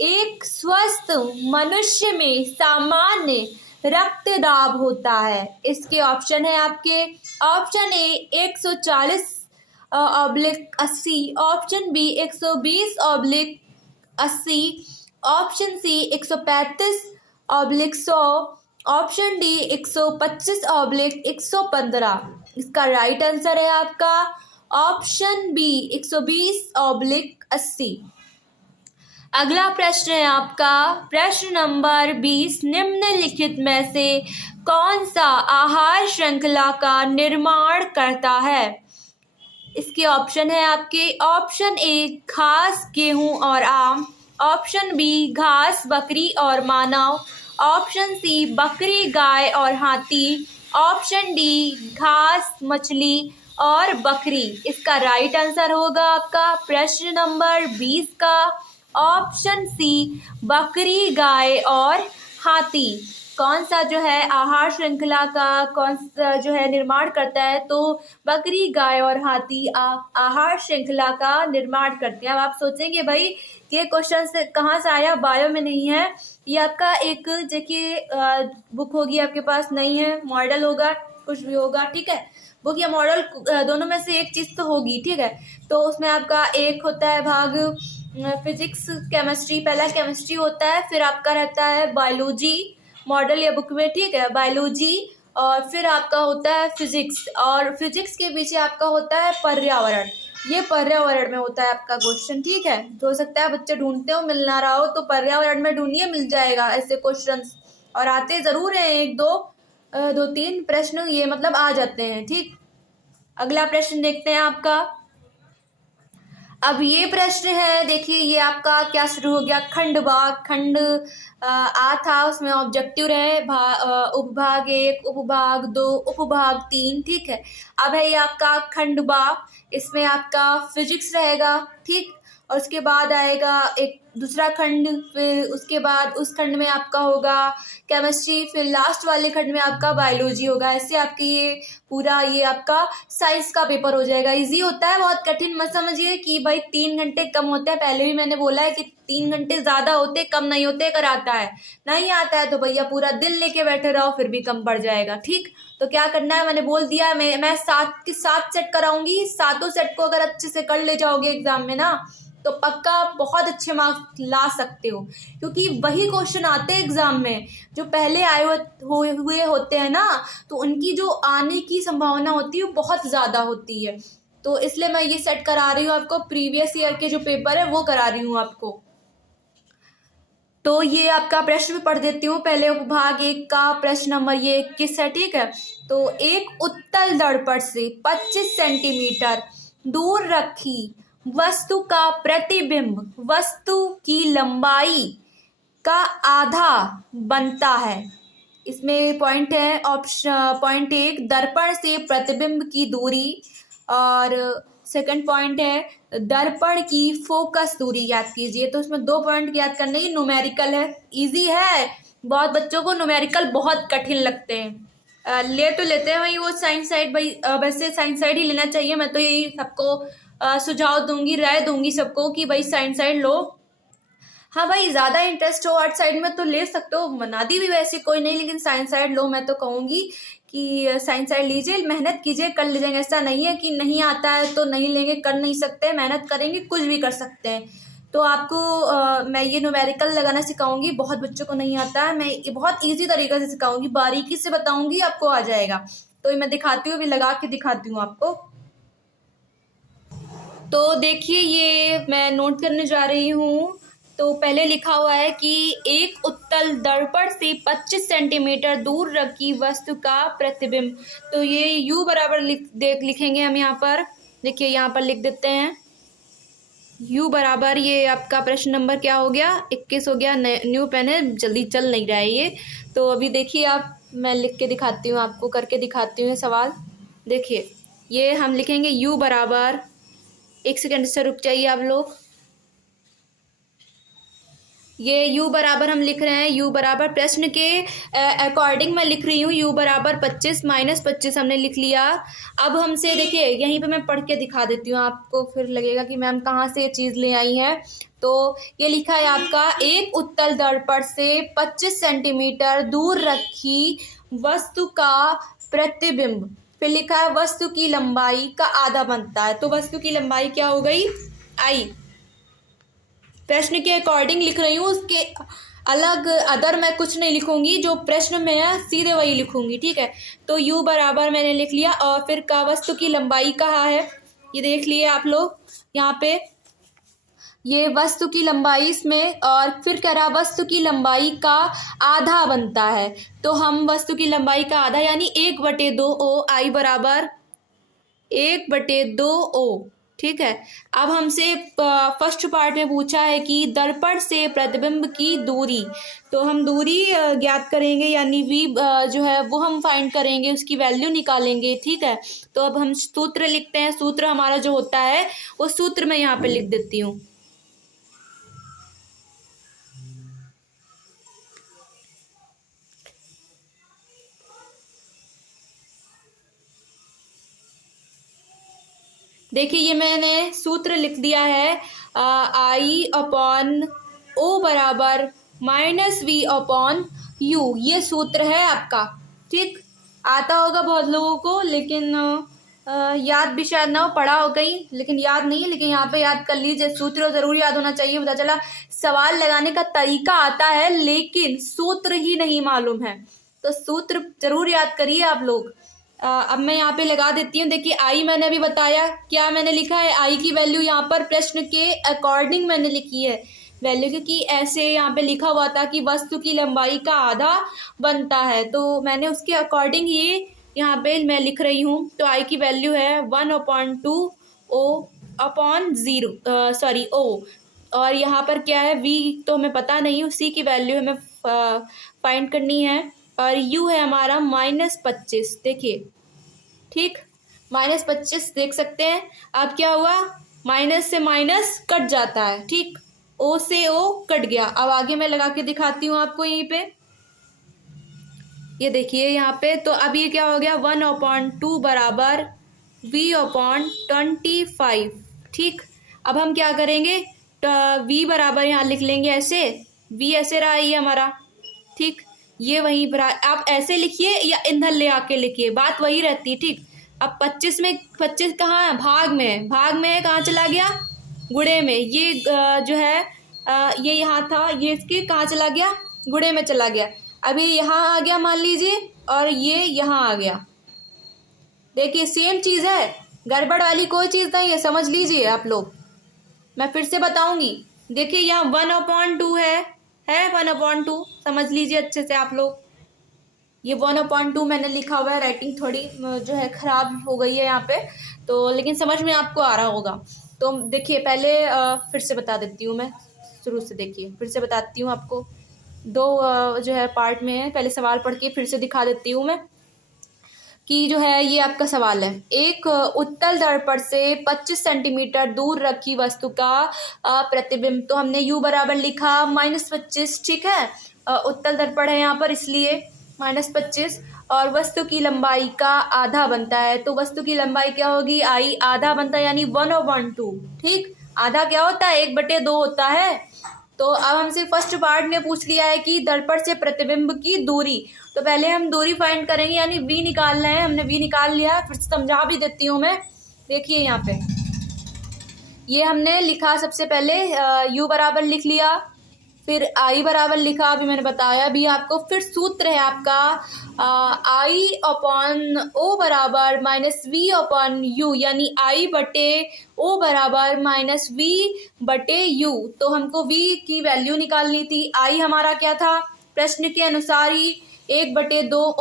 एक स्वस्थ मनुष्य में सामान्य रक्तदाब होता है। इसके ऑप्शन है आपके, option A 140/80, option B 120/80, option C 135/100, option D 125/115। इसका राइट आंसर है आपका ऑप्शन बी 120/80। अगला प्रश्न है आपका प्रश्न नंबर 20, निम्नलिखित में से कौन सा आहार श्रृंखला का निर्माण करता है। इसके ऑप्शन है आपके ऑप्शन ए घास, गेहूं और आम, ऑप्शन बी घास, बकरी और मानव, ऑप्शन सी बकरी, गाय और हाथी, ऑप्शन डी घास, मछली और बकरी। इसका राइट आंसर होगा आपका प्रश्न नंबर 20 का ऑप्शन सी बकरी, गाय और हाथी। कौन सा जो है आहार श्रृंखला का कौन सा जो है निर्माण करता है, तो बकरी, गाय और हाथी आहार श्रृंखला का निर्माण करते हैं। अब आप सोचेंगे भाई ये क्वेश्चन से कहाँ से आया, बायो में नहीं है ये, आपका एक देखिए बुक होगी आपके पास, नहीं है मॉडल होगा, कुछ भी होगा, ठीक है, बुक या मॉडल दोनों में से एक चीज़ तो होगी, ठीक है। तो उसमें आपका एक होता है भाग फिजिक्स, केमिस्ट्री, पहला केमिस्ट्री होता है, फिर आपका रहता है बायोलॉजी मॉडल या बुक में, ठीक है, बायोलॉजी, और फिर आपका होता है फिजिक्स, और फिजिक्स के पीछे आपका होता है पर्यावरण। ये पर्यावरण में होता है आपका क्वेश्चन, ठीक है। तो हो सकता है बच्चे ढूंढते हो मिल ना रहा हो, तो पर्यावरण में ढूंढिए मिल जाएगा ऐसे क्वेश्चंस, और आते ज़रूर हैं, एक दो तीन प्रश्न ये मतलब आ जाते हैं, ठीक। अगला प्रश्न देखते हैं आपका। अब ये प्रश्न है, देखिए ये आपका क्या शुरू हो गया, खंड भाग, खंड आ था, उसमें ऑब्जेक्टिव रहे उपभाग 1, उपभाग 2, उपभाग 3, ठीक है। अब है ये आपका खंड बा, इसमें आपका फिजिक्स रहेगा, ठीक, और उसके बाद आएगा एक दूसरा खंड, फिर उसके बाद उस खंड में आपका होगा केमिस्ट्री, फिर लास्ट वाले खंड में आपका बायोलॉजी होगा। ऐसे आपकी ये पूरा ये आपका साइंस का पेपर हो जाएगा। इजी होता है, बहुत कठिन मत समझिए कि भाई 3 घंटे कम होते हैं, पहले भी मैंने बोला है कि 3 घंटे ज़्यादा होते कम नहीं होते, अगर आता है नहीं आता है तो भैया पूरा दिन लेके बैठे रहो, फिर भी कम पड़ जाएगा, ठीक। तो क्या करना है मैंने बोल दिया, मैं 7 के 7 सेट कराऊंगी, सातों सेट को अगर अच्छे से कर ले जाओगे एग्जाम में ना, तो पक्का बहुत अच्छे मार्क्स ला सकते हो, क्योंकि वही क्वेश्चन आते हैं एग्जाम में जो पहले आए हुए होते हैं ना, तो उनकी जो आने की संभावना होती है वो बहुत ज़्यादा होती है। तो इसलिए मैं ये सेट करा रही हूँ आपको, प्रीवियस ईयर के जो पेपर है वो करा रही हूँ आपको। तो ये आपका प्रश्न भी पढ़ देती हूँ पहले। उपभाग 1 का प्रश्न नंबर ये 21 है, ठीक है। तो एक उत्तल दर्पण से 25 सेंटीमीटर दूर रखी वस्तु का प्रतिबिंब वस्तु की लंबाई का आधा बनता है। इसमें पॉइंट है, ऑप्शन पॉइंट 1 दर्पण से प्रतिबिंब की दूरी, और सेकंड पॉइंट है दर्पण की फोकस दूरी याद कीजिए। तो इसमें 2 पॉइंट याद करने ही, न्यूमेरिकल है, इजी है, बहुत बच्चों को न्यूमेरिकल बहुत कठिन लगते हैं, ले तो लेते हैं भाई वो साइंस साइड, भाई वैसे साइंस साइड ही लेना चाहिए, मैं तो यही सबको सुझाव दूंगी, राय दूंगी सबको कि भाई साइंस साइड लो। हाँ भाई ज़्यादा इंटरेस्ट हो आर्ट साइड में तो ले सकते हो, मना दी भी वैसे कोई नहीं, लेकिन साइंस साइड लो, मैं तो कहूँगी कि साइंस साइड लीजिए, मेहनत कीजिए, कर लीजिएगा। ऐसा नहीं है कि नहीं आता है तो नहीं लेंगे, कर नहीं सकते, मेहनत करेंगे कुछ भी कर सकते हैं। तो आपको मैं ये न्यूमेरिकल लगाना सिखाऊंगी, बहुत बच्चों को नहीं आता है, मैं ये बहुत ईजी तरीके से सिखाऊंगी, बारीकी से बताऊंगी, आपको आ जाएगा। तो ये मैं दिखाती हूँ, अभी लगा के दिखाती हूँ आपको। तो देखिए ये मैं नोट करने जा रही हूँ। तो पहले लिखा हुआ है कि एक उत्तल दर्पण से 25 सेंटीमीटर दूर रखी वस्तु का प्रतिबिंब। तो ये U बराबर लिखेंगे हम यहाँ पर, देखिए यहाँ पर लिख देते हैं U बराबर, ये आपका प्रश्न नंबर क्या हो गया, 21 हो गया। न्यू पेन है, जल्दी चल नहीं रहा है ये। तो अभी देखिए आप, मैं लिख के दिखाती हूँ आपको, करके दिखाती हूँ सवाल। देखिए ये हम लिखेंगे U बराबर, 1 सेकेंड से रुक जाइए आप लोग। ये U बराबर हम लिख रहे हैं, U बराबर प्रश्न के अकॉर्डिंग मैं लिख रही हूँ, U बराबर 25 - 25 हमने लिख लिया। अब हमसे देखिए यहीं पे मैं पढ़ के दिखा देती हूँ आपको, फिर लगेगा कि मैम कहाँ से ये चीज़ ले आई है। तो ये लिखा है आपका, एक उत्तल दर्पण से 25 सेंटीमीटर दूर रखी वस्तु का प्रतिबिंब, फिर लिखा है वस्तु की लंबाई का आधा बनता है। तो वस्तु की लंबाई क्या हो गई, I। प्रश्न के अकॉर्डिंग लिख रही हूँ, उसके अलग अदर मैं कुछ नहीं लिखूंगी, जो प्रश्न में है सीधे वही लिखूंगी, ठीक है। तो u बराबर मैंने लिख लिया, और फिर का वस्तु की लंबाई कहा है, ये देख लिए आप लोग यहाँ पे, ये वस्तु की लंबाई इसमें, और फिर कह रहा वस्तु की लंबाई का आधा बनता है। तो हम वस्तु की लंबाई का आधा यानी 1/2 आई बराबर 1/2 ठीक है। अब हमसे फर्स्ट पार्ट में पूछा है कि दर्पण से प्रतिबिंब की दूरी, तो हम दूरी ज्ञात करेंगे, यानी v जो है वो हम फाइंड करेंगे, उसकी वैल्यू निकालेंगे, ठीक है। तो अब हम सूत्र लिखते हैं, सूत्र हमारा जो होता है वो सूत्र मैं यहाँ पे लिख देती हूँ। देखिए ये मैंने सूत्र लिख दिया है, I/O बराबर -V/U, ये सूत्र है आपका, ठीक। आता होगा बहुत लोगों को, लेकिन याद भी शायद ना हो, पढ़ा हो कहीं लेकिन याद नहीं है, लेकिन यहाँ पे याद कर लीजिए, सूत्र जरूर याद होना चाहिए। पता चला सवाल लगाने का तरीका आता है लेकिन सूत्र ही नहीं मालूम है, तो सूत्र जरूर याद करिए आप लोग। अब मैं यहाँ पे लगा देती हूँ। देखिए आई मैंने अभी बताया, क्या मैंने लिखा है, आई की वैल्यू यहाँ पर प्रश्न के अकॉर्डिंग मैंने लिखी है वैल्यू, क्योंकि ऐसे यहाँ पे लिखा हुआ था कि वस्तु की लंबाई का आधा बनता है, तो मैंने उसके अकॉर्डिंग ये यहाँ पे मैं लिख रही हूँ। तो आई की वैल्यू है 1/2 O, और यहाँ पर क्या है, v तो हमें पता नहीं, उसी की वैल्यू हमें फाइंड करनी है, और u है हमारा -25, देखिए, ठीक, -25 देख सकते हैं। अब क्या हुआ, माइनस से माइनस कट जाता है, ठीक, o से o कट गया। अब आगे मैं लगा के दिखाती हूँ आपको, यहीं पे ये देखिए यहाँ पे, तो अब ये क्या हो गया, 1/2 बराबर v/25, ठीक। अब हम क्या करेंगे, v बराबर यहाँ लिख लेंगे ऐसे, v ऐसे रहा ये हमारा, ठीक, ये वहीं पर आप ऐसे लिखिए या इधर ले आके लिखिए, बात वही रहती है, ठीक। अब 25 में 25 कहाँ है, भाग में है, भाग में है, कहाँ चला गया, गुणे में, ये जो है ये यहाँ था, ये इसके कहाँ चला गया, गुणे में चला गया। अभी यहाँ आ गया मान लीजिए, और ये यहाँ आ गया, देखिए सेम चीज़ है, गड़बड़ वाली कोई चीज़ नहीं है, समझ लीजिए आप लोग। मैं फिर से बताऊंगी, देखिए यहाँ 1/2 है 1/2, समझ लीजिए अच्छे से आप लोग। ये 1/2 मैंने लिखा हुआ है, राइटिंग थोड़ी जो है खराब हो गई है यहाँ पे, तो लेकिन समझ में आपको आ रहा होगा। तो देखिए पहले फिर से बता देती हूँ मैं, शुरू से देखिए, फिर से बताती हूँ आपको, दो जो है पार्ट में है, पहले सवाल पढ़ के फिर से दिखा देती हूँ मैं कि जो है ये आपका सवाल है। एक उत्तल दर्पण से 25 सेंटीमीटर दूर रखी वस्तु का प्रतिबिंब, तो हमने u बराबर लिखा -25, ठीक है, उत्तल दर्पण है यहाँ पर इसलिए -25, और वस्तु की लंबाई का आधा बनता है, तो वस्तु की लंबाई क्या होगी, आई आधा बनता है यानी 1/2, ठीक। आधा क्या होता है, 1/2 होता है। तो अब हमसे फर्स्ट पार्ट में पूछ लिया है कि दर्पण से प्रतिबिंब की दूरी, तो पहले हम दूरी फाइंड करेंगे, यानी v निकालना है, हमने v निकाल लिया, फिर समझा भी देती हूँ मैं। देखिए यहाँ पे ये हमने लिखा, सबसे पहले u बराबर लिख लिया, फिर I बराबर लिखा, अभी मैंने बताया भी आपको, फिर सूत्र है आपका I/O बराबर -V/U, यानी I/O बराबर -V/U, तो हमको V की वैल्यू निकालनी थी। I हमारा क्या था, प्रश्न के अनुसार ही 1/2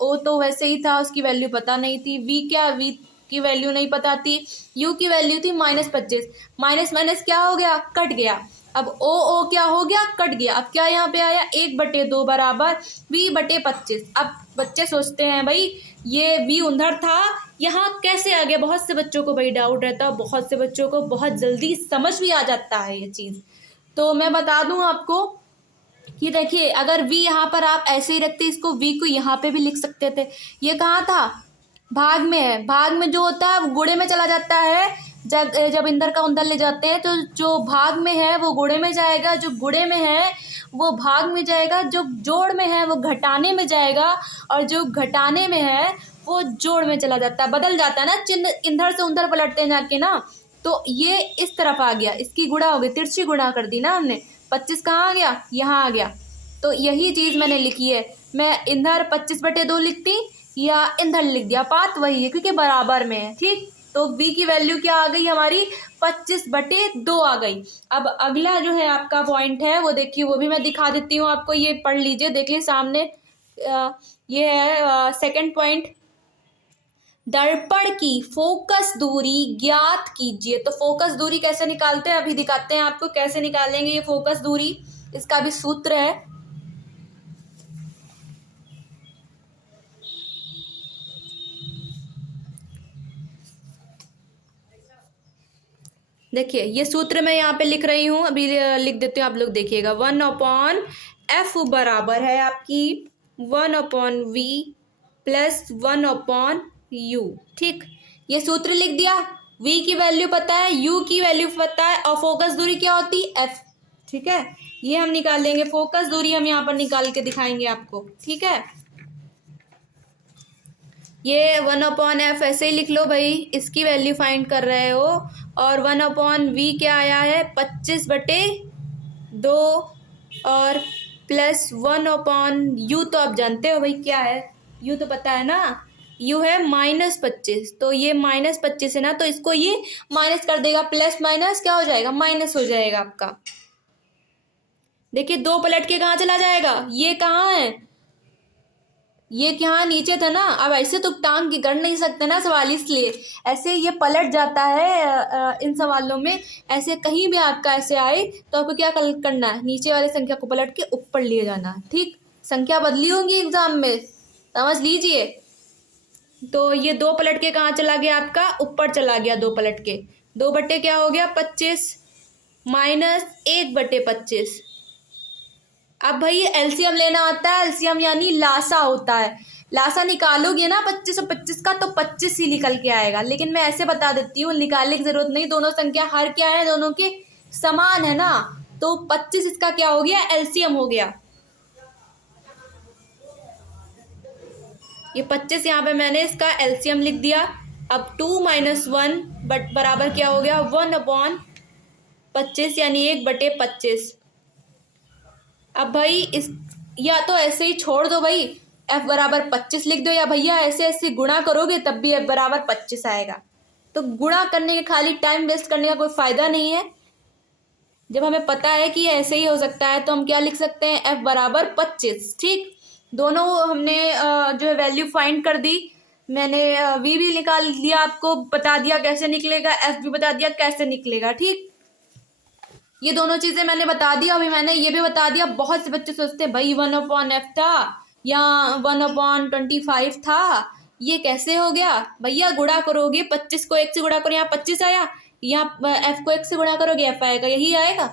O तो वैसे ही था, उसकी वैल्यू पता नहीं थी। V क्या, V की वैल्यू नहीं पता थी। U की वैल्यू थी -25, माइनस क्या हो गया, कट गया। अब O क्या हो गया, कट गया। अब क्या यहाँ पे आया, 1/2 बराबर V/25। अब बच्चे सोचते हैं भाई ये V उधर था, यहाँ कैसे आ गया। बहुत से बच्चों को भाई डाउट रहता है, बहुत से बच्चों को बहुत जल्दी समझ भी आ जाता है ये चीज़। तो मैं बता दूं आपको कि देखिए अगर V यहाँ पर आप ऐसे ही रखते, इसको V को यहाँ पे भी लिख सकते थे। ये कहाँ था, भाग में है, भाग में जो होता है वो गुणे में चला जाता है। जब इंदर का उंदर ले जाते हैं तो जो भाग में है वो गुणे में जाएगा, जो गुणे में है वो भाग में जाएगा, जो जोड़ में है वो घटाने में जाएगा, और जो घटाने में है वो जोड़ में चला जाता है। बदल जाता है ना चिन्ह, इंदर से उंदर पलटते हैं जाके ना, तो ये इस तरफ आ गया, इसकी गुणा हो गई, तिरछी गुणा कर दी ना हमने। 25 कहाँ आ गया, यहाँ आ गया। तो यही चीज़ मैंने लिखी है। मैं इधर 25/2 लिखती या इधर लिख दिया, बात वही है क्योंकि बराबर में है। ठीक, तो b की वैल्यू क्या आ गई हमारी, 25/2 आ गई। अब अगला जो है आपका पॉइंट है वो देखिए, वो भी मैं दिखा देती हूँ आपको, ये पढ़ लीजिए, देखिए सामने। ये है सेकंड पॉइंट, दर्पण की फोकस दूरी ज्ञात कीजिए। तो फोकस दूरी कैसे निकालते हैं, अभी दिखाते हैं आपको कैसे निकालेंगे ये फोकस दूरी। इसका भी सूत्र है, देखिए ये सूत्र मैं यहाँ पे लिख रही हूँ, अभी लिख देती हूँ, आप लोग देखिएगा। 1/f बराबर है आपकी 1/v प्लस 1/u। ठीक, ये सूत्र लिख दिया। v की वैल्यू पता है, u की वैल्यू पता है, और फोकस दूरी क्या होती है, f। ठीक है, ये हम निकालेंगे, फोकस दूरी हम यहाँ पर निकाल के दिखाएंगे आपको। ठीक है, ये 1/f ऐसे ही लिख लो भाई, इसकी वैल्यू फाइंड कर रहे हो। और 1/v क्या आया है, 25/2 और प्लस 1/u तो आप जानते हो भाई क्या है, u तो पता है ना, u है -25। तो ये -25 है ना, तो इसको ये माइनस कर देगा, प्लस माइनस क्या हो जाएगा, माइनस हो जाएगा आपका। देखिए 2 पलट के कहाँ चला जाएगा, ये कहाँ है, ये यहाँ नीचे था ना। अब ऐसे तो टांग के कर नहीं सकते ना सवाल, इसलिए ऐसे ये पलट जाता है इन सवालों में। ऐसे कहीं भी आपका ऐसे आए तो आपको क्या करना है, नीचे वाली संख्या को पलट के ऊपर लिए जाना है। ठीक, संख्या बदली होंगी एग्जाम में, समझ लीजिए। तो ये 2 पलट के कहाँ चला गया आपका, ऊपर चला गया 2 पलट के। 2 बटे क्या हो गया 25 माइनस 1/25। अब भाई एलसीएम लेना आता है, एलसीएम यानी लासा होता है। लासा निकालोगे ना 25 और 25 का, तो 25 ही निकल के आएगा। लेकिन मैं ऐसे बता देती हूँ, निकालने की जरूरत नहीं, दोनों संख्या हर क्या है, दोनों के समान है ना। तो 25 इसका क्या हो गया, एलसीएम हो गया। ये 25 यहाँ पे मैंने इसका एलसीएम लिख दिया। अब 2 - 1 बराबर क्या हो गया, 1/25 यानी 1/25। अब भाई इस, या तो ऐसे ही छोड़ दो भाई, f बराबर 25 लिख दो, या भैया ऐसे ऐसे गुणा करोगे तब भी f बराबर 25 आएगा। तो गुणा करने के खाली टाइम वेस्ट करने का कोई फायदा नहीं है। जब हमें पता है कि ऐसे ही हो सकता है तो हम क्या लिख सकते हैं, f बराबर 25। ठीक, दोनों हमने जो है वैल्यू फाइंड कर दी। मैंने v भी निकाल लिया, आपको बता दिया कैसे निकलेगा, f भी बता दिया कैसे निकलेगा। ठीक, ये दोनों चीजें मैंने बता दिया। अभी मैंने ये भी बता दिया, बहुत से बच्चे सोचते हैं भाई 1/f था या 1/25 था, ये कैसे हो गया। भैया गुणा करोगे, 25 को 1 से गुणा करो, यहाँ 25 आया, यहाँ f को 1 से गुणा करोगे f आएगा, यही आएगा।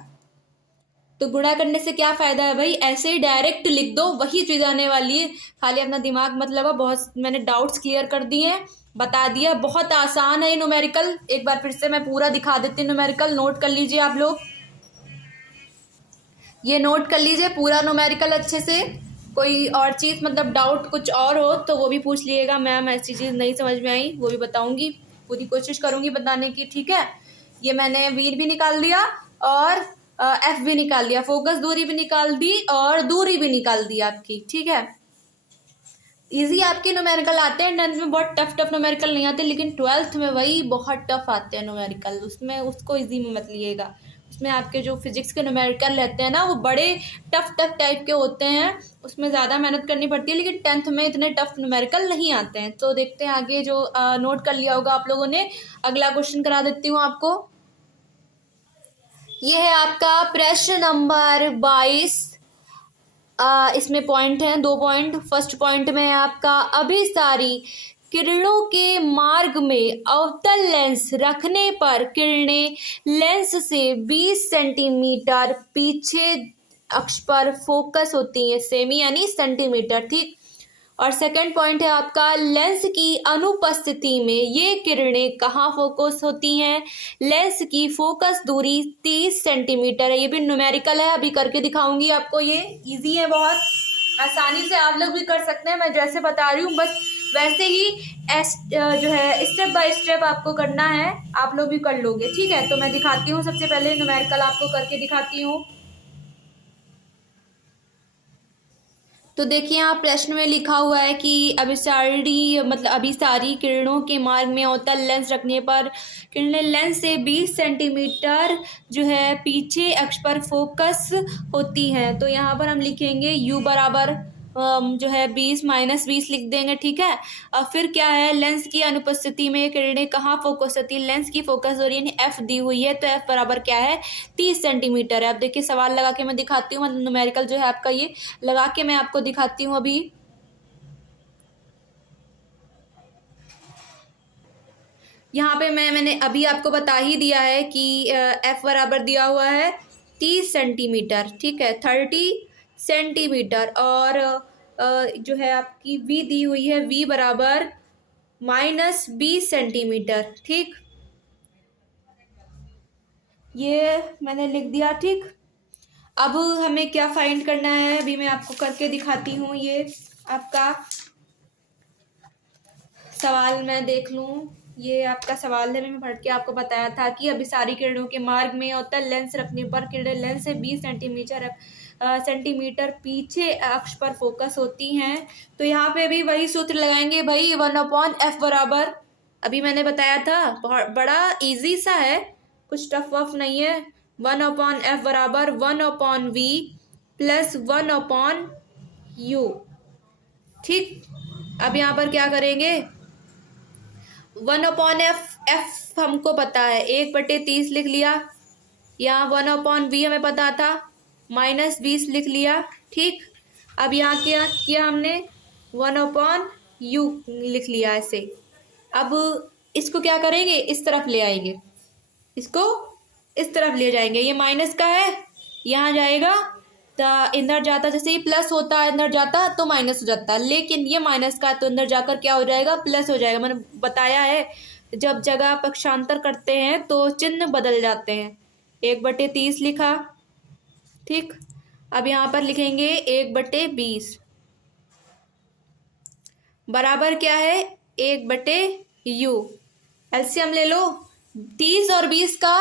तो गुणा करने से क्या फायदा है भाई, ऐसे ही डायरेक्ट लिख दो, वही चीज आने वाली है। खाली अपना दिमाग मत लगाओ। बहुत मैंने डाउट्स क्लियर कर दिए हैं, बता दिया, बहुत आसान है न्यूमेरिकल। एक बार फिर से मैं पूरा दिखा देती हूँ न्यूमेरिकल, नोट कर लीजिए आप लोग, ये नोट कर लीजिए पूरा न्यूमेरिकल अच्छे से। कोई और चीज़ मतलब डाउट कुछ और हो तो वो भी पूछ लिएगा, मैम ऐसी चीज़ नहीं समझ में आई वो भी बताऊंगी, पूरी कोशिश करूंगी बताने की। ठीक है, ये मैंने वीर भी निकाल दिया और एफ भी निकाल दिया, फोकस दूरी भी निकाल दी और दूरी भी निकाल दी आपकी। ठीक है, इजी आपके न्यूमेरिकल आते हैं, 10th में बहुत टफ न्यूमेरिकल नहीं आते, लेकिन 12th में वही बहुत टफ आते हैं न्यूमेरिकल, उसमें उसको इजी में मत लिएगा। उसमें आपके जो फिजिक्स के न्यूमेरिकल रहते हैं ना वो बड़े टफ टाइप के होते हैं, उसमें ज़्यादा मेहनत करनी पड़ती है, लेकिन 10th में इतने टफ न्यूमेरिकल नहीं आते हैं। तो देखते हैं आगे, जो नोट कर लिया होगा आप लोगों ने। अगला क्वेश्चन करा देती हूँ आपको, ये है आपका प्रश्न नंबर 22। इसमें पॉइंट हैं 2 पॉइंट। फर्स्ट पॉइंट में आपका अभिसारी किरणों के मार्ग में अवतल लेंस रखने पर किरणें लेंस से 20 सेंटीमीटर पीछे अक्ष पर फोकस होती हैं, सेमी यानी सेंटीमीटर। ठीक, और सेकंड पॉइंट है आपका, लेंस की अनुपस्थिति में ये किरणें कहाँ फोकस होती हैं, लेंस की फोकस दूरी 30 सेंटीमीटर है। ये भी न्यूमेरिकल है, अभी करके दिखाऊंगी आपको, ये इजी है बहुत, आसानी से आप लोग भी कर सकते हैं। मैं जैसे बता रही हूँ बस वैसे ही जो है स्टेप बाय स्टेप आपको करना है, आप लोग भी कर लोगे, ठीक है। तो मैं दिखाती हूँ, सबसे पहले न्यूमेरिकल आपको करके दिखाती हूँ। तो देखिए यहाँ प्रश्न में लिखा हुआ है कि अभिसारी किरणों के मार्ग में अवतल लेंस रखने पर किरणें लेंस से 20 सेंटीमीटर जो है पीछे अक्ष पर फोकस होती हैं। तो यहाँ पर हम लिखेंगे u बराबर जो है 20 माइनस 20 लिख देंगे, ठीक है। अब फिर क्या है, लेंस की अनुपस्थिति में किरणें कहाँ फोकस होती है, लेंस की फोकस हो रही है, एफ दी हुई है, तो एफ बराबर क्या है 30 सेंटीमीटर है। अब देखिए सवाल लगा के मैं दिखाती हूँ, मतलब न्यूमेरिकल जो है आपका ये लगा के मैं आपको दिखाती हूँ अभी। यहाँ पे मैंने अभी आपको बता ही दिया है कि एफ बराबर दिया हुआ है 30 सेंटीमीटर, ठीक है, 30 सेंटीमीटर। और जो है आपकी वी दी हुई है, वी बराबर -20 सेंटीमीटर, ठीक, ये मैंने लिख दिया, ठीक। अब हमें क्या फाइंड करना है, अभी मैं आपको करके दिखाती हूँ। ये आपका सवाल मैं देख लूँ, ये आपका सवाल है, मैं पढ़ के आपको बताया था कि अभिसारी किरणों के मार्ग में अवतल लेंस रखने पर किरणें लेंस से 20 सेंटीमीटर पीछे अक्ष पर फोकस होती हैं। तो यहाँ पे भी वही सूत्र लगाएंगे भाई, 1/f बराबर, अभी मैंने बताया था, बहुत बड़ा इजी सा है, कुछ टफ वफ नहीं है। 1/f बराबर 1/v प्लस 1/u, ठीक। अब यहाँ पर क्या करेंगे, 1/f हमको पता है 1/30 लिख लिया, यहाँ 1/v हमें पता था -20 लिख लिया, ठीक। अब यहाँ क्या किया हमने, 1/u लिख लिया ऐसे। अब इसको क्या करेंगे, इस तरफ ले आएंगे, इसको इस तरफ ले जाएंगे, ये माइनस का है, यहाँ जाएगा तो अंदर जाता, जैसे ये प्लस होता है अंदर जाता तो माइनस हो जाता है, लेकिन ये माइनस का तो अंदर जाकर क्या हो जाएगा, प्लस हो जाएगा। मैंने बताया है जब जगह पक्षांतर करते हैं तो चिन्ह बदल जाते हैं। 1/30 लिखा, ठीक। अब यहाँ पर लिखेंगे 1/20 बराबर क्या है 1/u, एलसीएम ले लो। 30 और 20 का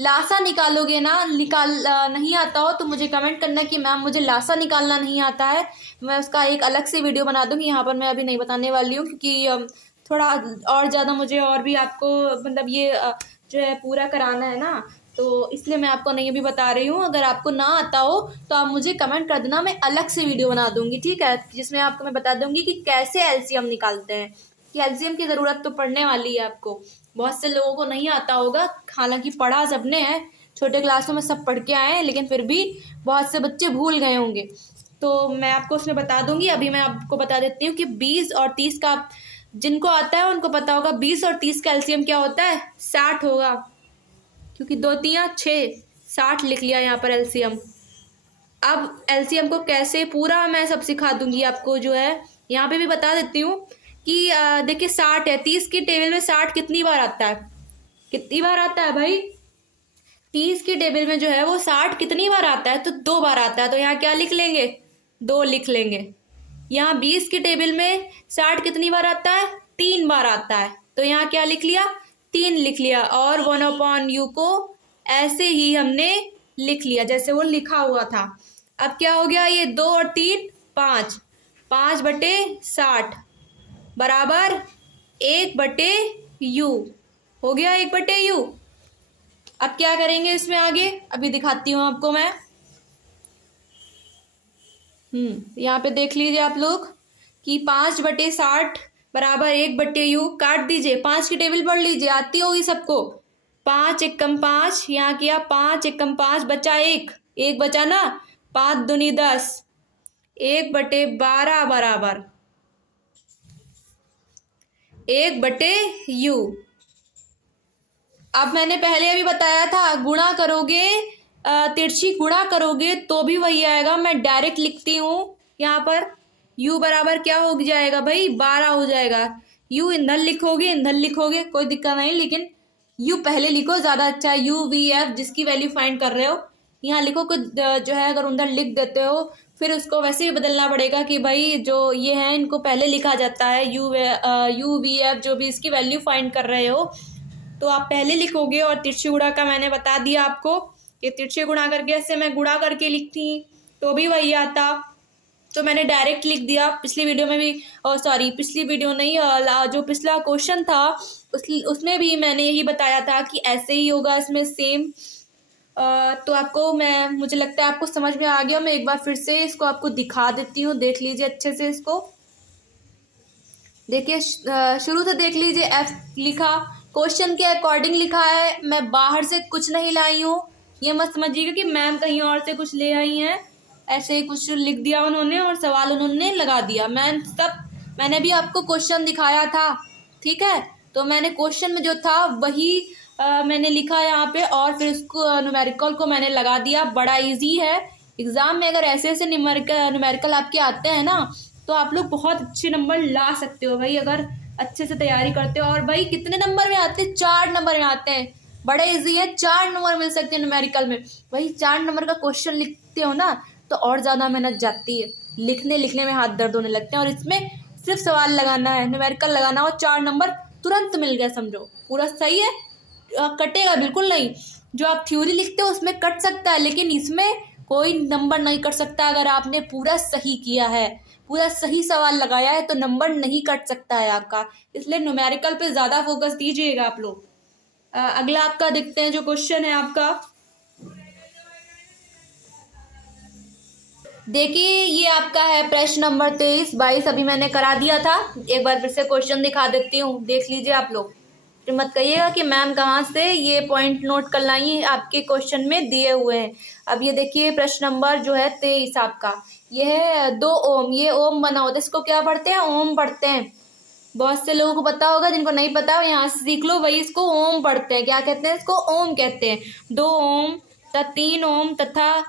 लासा निकालोगे ना, नहीं आता हो तो मुझे कमेंट करना कि मैम मुझे लासा निकालना नहीं आता है, मैं उसका एक अलग से वीडियो बना दूंगी। यहाँ पर मैं अभी नहीं बताने वाली हूँ, क्योंकि थोड़ा और ज़्यादा मुझे और भी आपको मतलब ये जो है पूरा कराना है ना, तो इसलिए मैं आपको नहीं अभी बता रही हूँ। अगर आपको ना आता हो तो आप मुझे कमेंट कर देना, मैं अलग से वीडियो बना दूंगी, ठीक है, जिसमें आपको मैं बता दूंगी कि कैसे एलसीएम निकालते हैं, कि एलसीएम की ज़रूरत तो पड़ने वाली है आपको। बहुत से लोगों को नहीं आता होगा, हालांकि पढ़ा सबने है, छोटे क्लासों में सब पढ़ के आए हैं, लेकिन फिर भी बहुत से बच्चे भूल गए होंगे, तो मैं आपको उसमें बता दूंगी। अभी मैं आपको बता देती हूँ कि 20 और 30 का जिनको आता है उनको पता होगा, 20 और 30 का एलसीएम क्या होता है 60 होगा, क्योंकि 2 3 6 60 लिख लिया यहाँ पर एलसीएम। अब एलसीएम को कैसे पूरा मैं सब सिखा दूंगी आपको, जो है यहाँ पे भी बता देती हूँ कि देखिए 60 है, 30 की टेबल में 60 कितनी बार आता है, कितनी बार आता है भाई, 30 की टेबल में जो है वो 60 कितनी बार आता है, तो 2 बार आता है, तो यहाँ क्या लिख लेंगे 2 लिख लेंगे। यहाँ 20 की टेबल में 60 कितनी बार आता है 3 बार आता है, तो यहाँ क्या लिख लिया 3 लिख लिया, और 1/u को ऐसे ही हमने लिख लिया जैसे वो लिखा हुआ था। अब क्या हो गया, ये 2 और 3 5, 5/60 बराबर 1/u हो गया, 1/u। अब क्या करेंगे इसमें आगे, अभी दिखाती हूँ आपको मैं। यहाँ पे देख लीजिए आप लोग कि 5/60 बराबर 1/u, काट दीजिए, 5 की टेबल पढ़ लीजिए, आती होगी सबको। 5 एकम 5, यहाँ किया 5 एकम 5, बचा 1 बचा ना, 5 दूनी 10, 1/12 बराबर 1/u। अब मैंने पहले अभी बताया था, गुणा करोगे तिरछी गुणा करोगे तो भी वही आएगा। मैं डायरेक्ट लिखती हूँ यहाँ पर, u बराबर क्या हो जाएगा भाई 12 हो जाएगा। u इंधन लिखोगे कोई दिक्कत नहीं, लेकिन u पहले लिखो ज़्यादा अच्छा है। u v f जिसकी वैल्यू फाइंड कर रहे हो यहाँ लिखो, कुछ जो है अगर उधर लिख देते हो फिर उसको वैसे भी बदलना पड़ेगा कि भाई जो ये है इनको पहले लिखा जाता है यू वी एफ, जो भी इसकी वैल्यू फाइंड कर रहे हो तो आप पहले लिखोगे। और तिरछी गुणा का मैंने बता दिया आपको कि तिरछी गुणा करके ऐसे मैं गुणा करके लिखती तो भी वही आता, तो मैंने डायरेक्ट लिख दिया। पिछली वीडियो में भी सॉरी पिछली वीडियो नहीं, जो पिछला क्वेश्चन था उसमें भी मैंने यही बताया था कि ऐसे ही होगा इसमें सेम। तो आपको मुझे लगता है आपको समझ में आ गया। मैं एक बार फिर से इसको आपको दिखा देती हूँ, देख लीजिए अच्छे से इसको। देखिए शुरू से देख लीजिए, एफ लिखा, क्वेश्चन के अकॉर्डिंग लिखा है, मैं बाहर से कुछ नहीं लाई हूँ। ये मत समझिएगा कि मैम कहीं और से कुछ ले आई हैं, ऐसे ही कुछ लिख दिया उन्होंने और सवाल उन्होंने लगा दिया। मैंने भी आपको क्वेश्चन दिखाया था, ठीक है, तो मैंने क्वेश्चन में जो था वही मैंने लिखा यहाँ पे और फिर उसको न्यूमेरिकल को मैंने लगा दिया। बड़ा इजी है। एग्जाम में अगर ऐसे ऐसे न्यूमेरिकल आपके आते हैं ना तो आप लोग बहुत अच्छे नंबर ला सकते हो भाई, अगर अच्छे से तैयारी करते हो। और भाई कितने नंबर में आते हैं? 4 नंबर में आते हैं। बड़े इजी है, 4 नंबर मिल सकते हैं न्यूमेरिकल में। वही 4 नंबर का क्वेश्चन लिखते हो ना तो और ज़्यादा मेहनत जाती है, लिखने में हाथ दर्द होने लगते हैं। और इसमें सिर्फ सवाल लगाना है, न्यूमेरिकल लगाना और 4 नंबर तुरंत मिल गया, समझो पूरा सही है। कटेगा बिल्कुल नहीं। जो आप थ्योरी लिखते हो उसमें कट सकता है, लेकिन इसमें कोई नंबर नहीं कट सकता। अगर आपने पूरा सही किया है, पूरा सही सवाल लगाया है तो नंबर नहीं कट सकता है आपका। इसलिए न्यूमेरिकल पे ज़्यादा फोकस दीजिएगा आप लोग। अगला आपका देखते हैं जो क्वेश्चन है आपका। देखिए ये आपका है प्रश्न नंबर 23-22, अभी मैंने करा दिया था। एक बार फिर से क्वेश्चन दिखा देती हूँ, देख लीजिए आप लोग। तो मत कहिएगा कि मैम कहाँ से ये पॉइंट नोट कर लाई, आपके क्वेश्चन में दिए हुए हैं। अब ये देखिए प्रश्न नंबर जो है 23 आपका, ये है 2 ओम। ये ओम बना होता है, इसको क्या पढ़ते हैं? ओम पढ़ते हैं। बहुत से लोगों को पता होगा, जिनको नहीं पता यहाँ से सीख लो भाई। इसको ओम पढ़ते हैं। क्या कहते हैं? इसको ओम कहते हैं। 2 ओम तथा 3 ओम तथा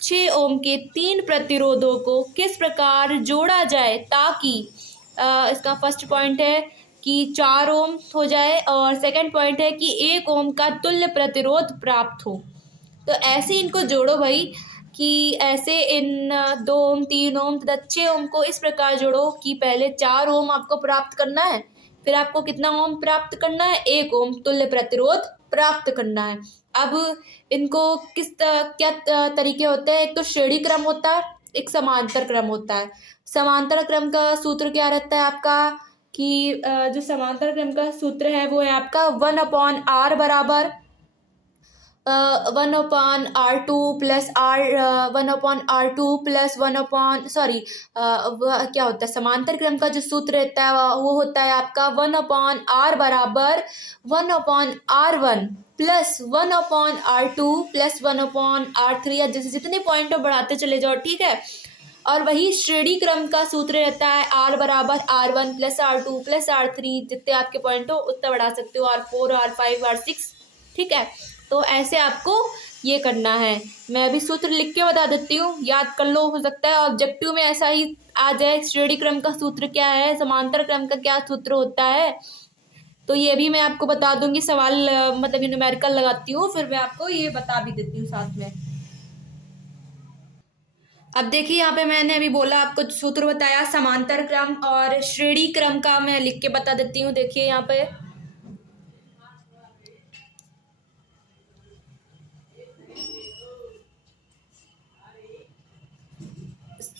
6 ओम के 3 प्रतिरोधों को किस प्रकार जोड़ा जाए ताकि इसका फर्स्ट पॉइंट है कि 4 ओम हो जाए और सेकंड पॉइंट है कि 1 ओम का तुल्य प्रतिरोध प्राप्त हो। तो ऐसे इनको जोड़ो भाई कि ऐसे इन 2 ओम 3 ओम तथा 6 ओम को इस प्रकार जोड़ो कि पहले 4 ओम आपको प्राप्त करना है, फिर आपको कितना ओम प्राप्त करना है? 1 ओम तुल्य प्रतिरोध प्राप्त करना है। अब इनको क्या तरीके होते हैं? एक तो श्रेणी क्रम होता है, एक समांतर क्रम होता है। समांतर क्रम का सूत्र क्या रहता है आपका कि जो समांतर क्रम का सूत्र है वो है आपका 1/r बराबर 1/r2 प्लस क्या होता है? समांतर क्रम का जो सूत्र रहता है वो होता है आपका 1/r बराबर 1/r1 plus 1/r2 plus 1/r3, या जैसे जितने पॉइंट बढ़ाते चले जाओ, ठीक है। और वही श्रेणी क्रम का सूत्र रहता है r बराबर r1 plus r2 plus r3, जितने आपके पॉइंट हो उतना बढ़ा सकते हो, r4 r5 r6, ठीक है। तो ऐसे आपको ये करना है। मैं अभी सूत्र लिख के बता देती हूँ, याद कर लो, हो सकता है ऑब्जेक्टिव में ऐसा ही आ जाए। श्रेणी क्रम का सूत्र क्या है, समांतर क्रम का क्या सूत्र होता है, तो ये भी मैं आपको बता दूंगी। सवाल मतलब न्यूमेरिकल लगाती हूँ फिर मैं आपको ये बता भी देती हूँ साथ में। अब देखिए यहाँ पे मैंने अभी बोला आपको सूत्र बताया समांतर क्रम और श्रेणी क्रम का, मैं लिख के बता देती हूँ। देखिए यहाँ पे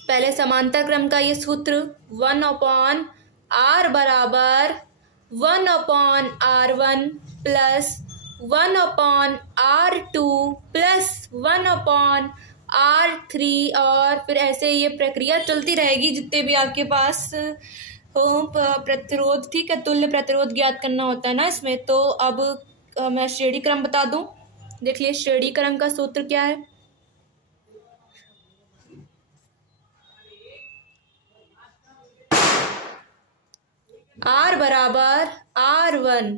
पहले समांतर क्रम का ये सूत्र 1/r बराबर 1/r1 plus 1/r2 plus 1/r3, और फिर ऐसे ये प्रक्रिया चलती रहेगी जितने भी आपके पास हो प्रतिरोध, ठीक है। तुल्य प्रतिरोध ज्ञात करना होता है ना इसमें। तो अब मैं श्रेणी क्रम बता दूं। देख लिए श्रेणी क्रम का सूत्र क्या है। r बराबर r1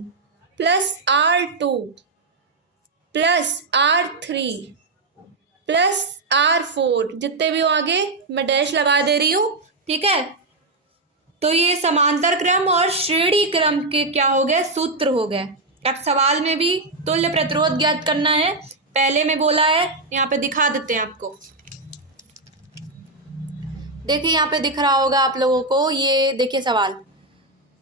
plus r2 plus r3 plus r4, जितने भी हो आगे मैं डैश लगा दे रही हूँ, ठीक है। तो ये समांतर क्रम और श्रेणी क्रम के क्या हो गए? सूत्र हो गए। अब सवाल में भी तुल्य प्रतिरोध ज्ञात करना है, पहले में बोला है, यहाँ पे दिखा देते हैं आपको। देखिए यहाँ पे दिख रहा होगा आप लोगों को, ये देखिए सवाल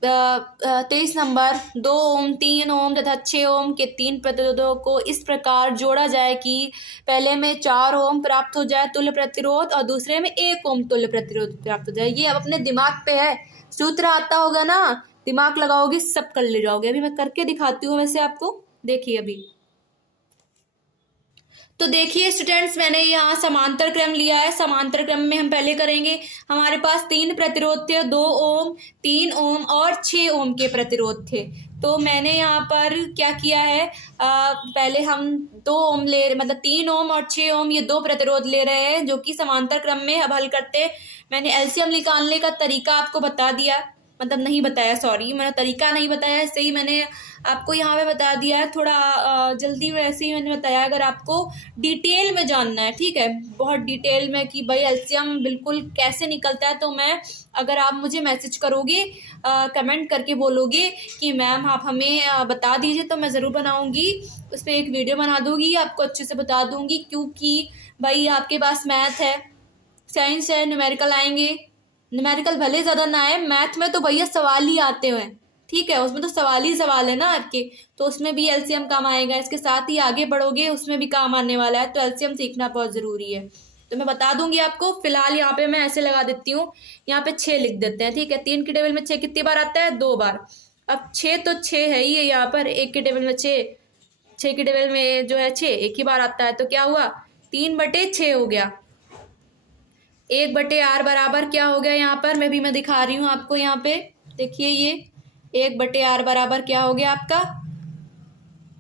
23 नंबर 2 ओम 3 ओम तथा 6 ओम के 3 प्रतिरोधों को इस प्रकार जोड़ा जाए कि पहले में 4 ओम प्राप्त हो जाए तुल्य प्रतिरोध और दूसरे में 1 ओम तुल्य प्रतिरोध प्राप्त हो जाए। ये अब अपने दिमाग पे है, सूत्र आता होगा ना, दिमाग लगाओगे सब कर ले जाओगे। अभी मैं करके दिखाती हूँ वैसे आपको, देखिए अभी। तो देखिए स्टूडेंट्स, मैंने यहाँ समांतर क्रम लिया है। समांतर क्रम में हम पहले करेंगे, हमारे पास 3 प्रतिरोध थे, 2 ओम 3 ओम और 6 ओम के प्रतिरोध थे। तो मैंने यहाँ पर क्या किया है, पहले हम 2 ओम मतलब 3 ओम और 6 ओम ये 2 प्रतिरोध ले रहे हैं जो कि समांतर क्रम में। अब हल करते, मैंने एलसीएम निकालने का तरीका आपको बता दिया, मतलब नहीं बताया, सॉरी मैंने तरीका नहीं बताया, ऐसे ही मैंने आपको यहाँ पे बता दिया है, थोड़ा जल्दी में ऐसे ही मैंने बताया। अगर आपको डिटेल में जानना है, ठीक है, बहुत डिटेल में कि भाई एलसीएम बिल्कुल कैसे निकलता है, तो मैं, अगर आप मुझे मैसेज करोगे, कमेंट करके बोलोगे कि मैम आप हमें बता दीजिए, तो मैं ज़रूर बनाऊँगी, उस पर एक वीडियो बना दूँगी, आपको अच्छे से बता दूँगी। क्योंकि भाई आपके पास मैथ है, साइंस है, न्यूमेरिकल आएंगे, न्यूमेरिकल भले ज़्यादा ना आए, मैथ में तो भैया सवाल ही आते हुए, ठीक है, उसमें तो सवाल ही सवाल है ना आपके, तो उसमें भी एलसीएम काम आएगा। इसके साथ ही आगे बढ़ोगे उसमें भी काम आने वाला है, तो एलसीएम सीखना बहुत ज़रूरी है। तो मैं बता दूंगी आपको। फिलहाल यहाँ पे मैं ऐसे लगा देती हूँ, यहाँ पे 6 लिख देते हैं, ठीक है। 3 के टेबल में 6 कितनी बार आता है, 2 बार। अब 6 तो 6 है ही है यहाँ पर, 1 के टेबल में 6, 6 के टेबल में जो है 6 एक ही बार आता है, तो क्या हुआ 3/6 हो गया। 1/r बराबर क्या हो गया, यहाँ पर मैं दिखा रही हूँ आपको, यहाँ पे देखिए, ये 1/r बराबर क्या हो गया आपका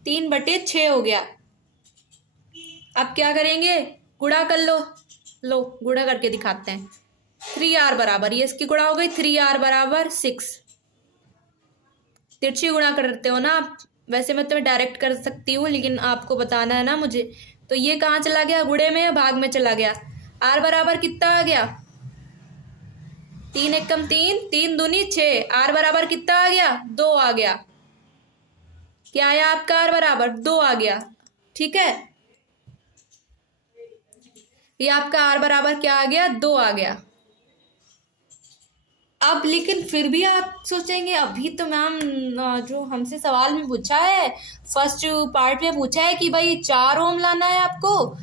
3/6 हो गया। अब क्या करेंगे, गुणा कर लो गुणा करके दिखाते हैं। 3r बराबर, ये इसकी गुणा हो गई, 3r बराबर 6। तिरछी गुणा करते हो ना आप, वैसे मैं तुम्हें डायरेक्ट कर सकती हूँ, लेकिन आपको बताना है ना मुझे। तो ये कहाँ चला गया, गुणे में, भाग में चला गया। r बराबर कितना आ गया, 3 एकम 3, 3 दूनी 6, r बराबर कितना आ गया, 2 आ गया। क्या आया आपका r बराबर 2 आ गया, ठीक है। ये आपका r बराबर क्या आ गया, 2 आ गया। अब लेकिन फिर भी आप सोचेंगे, अभी तो मैम जो हमसे सवाल में पूछा है, फर्स्ट पार्ट में पूछा है कि भाई 4 ओम लाना है आपको,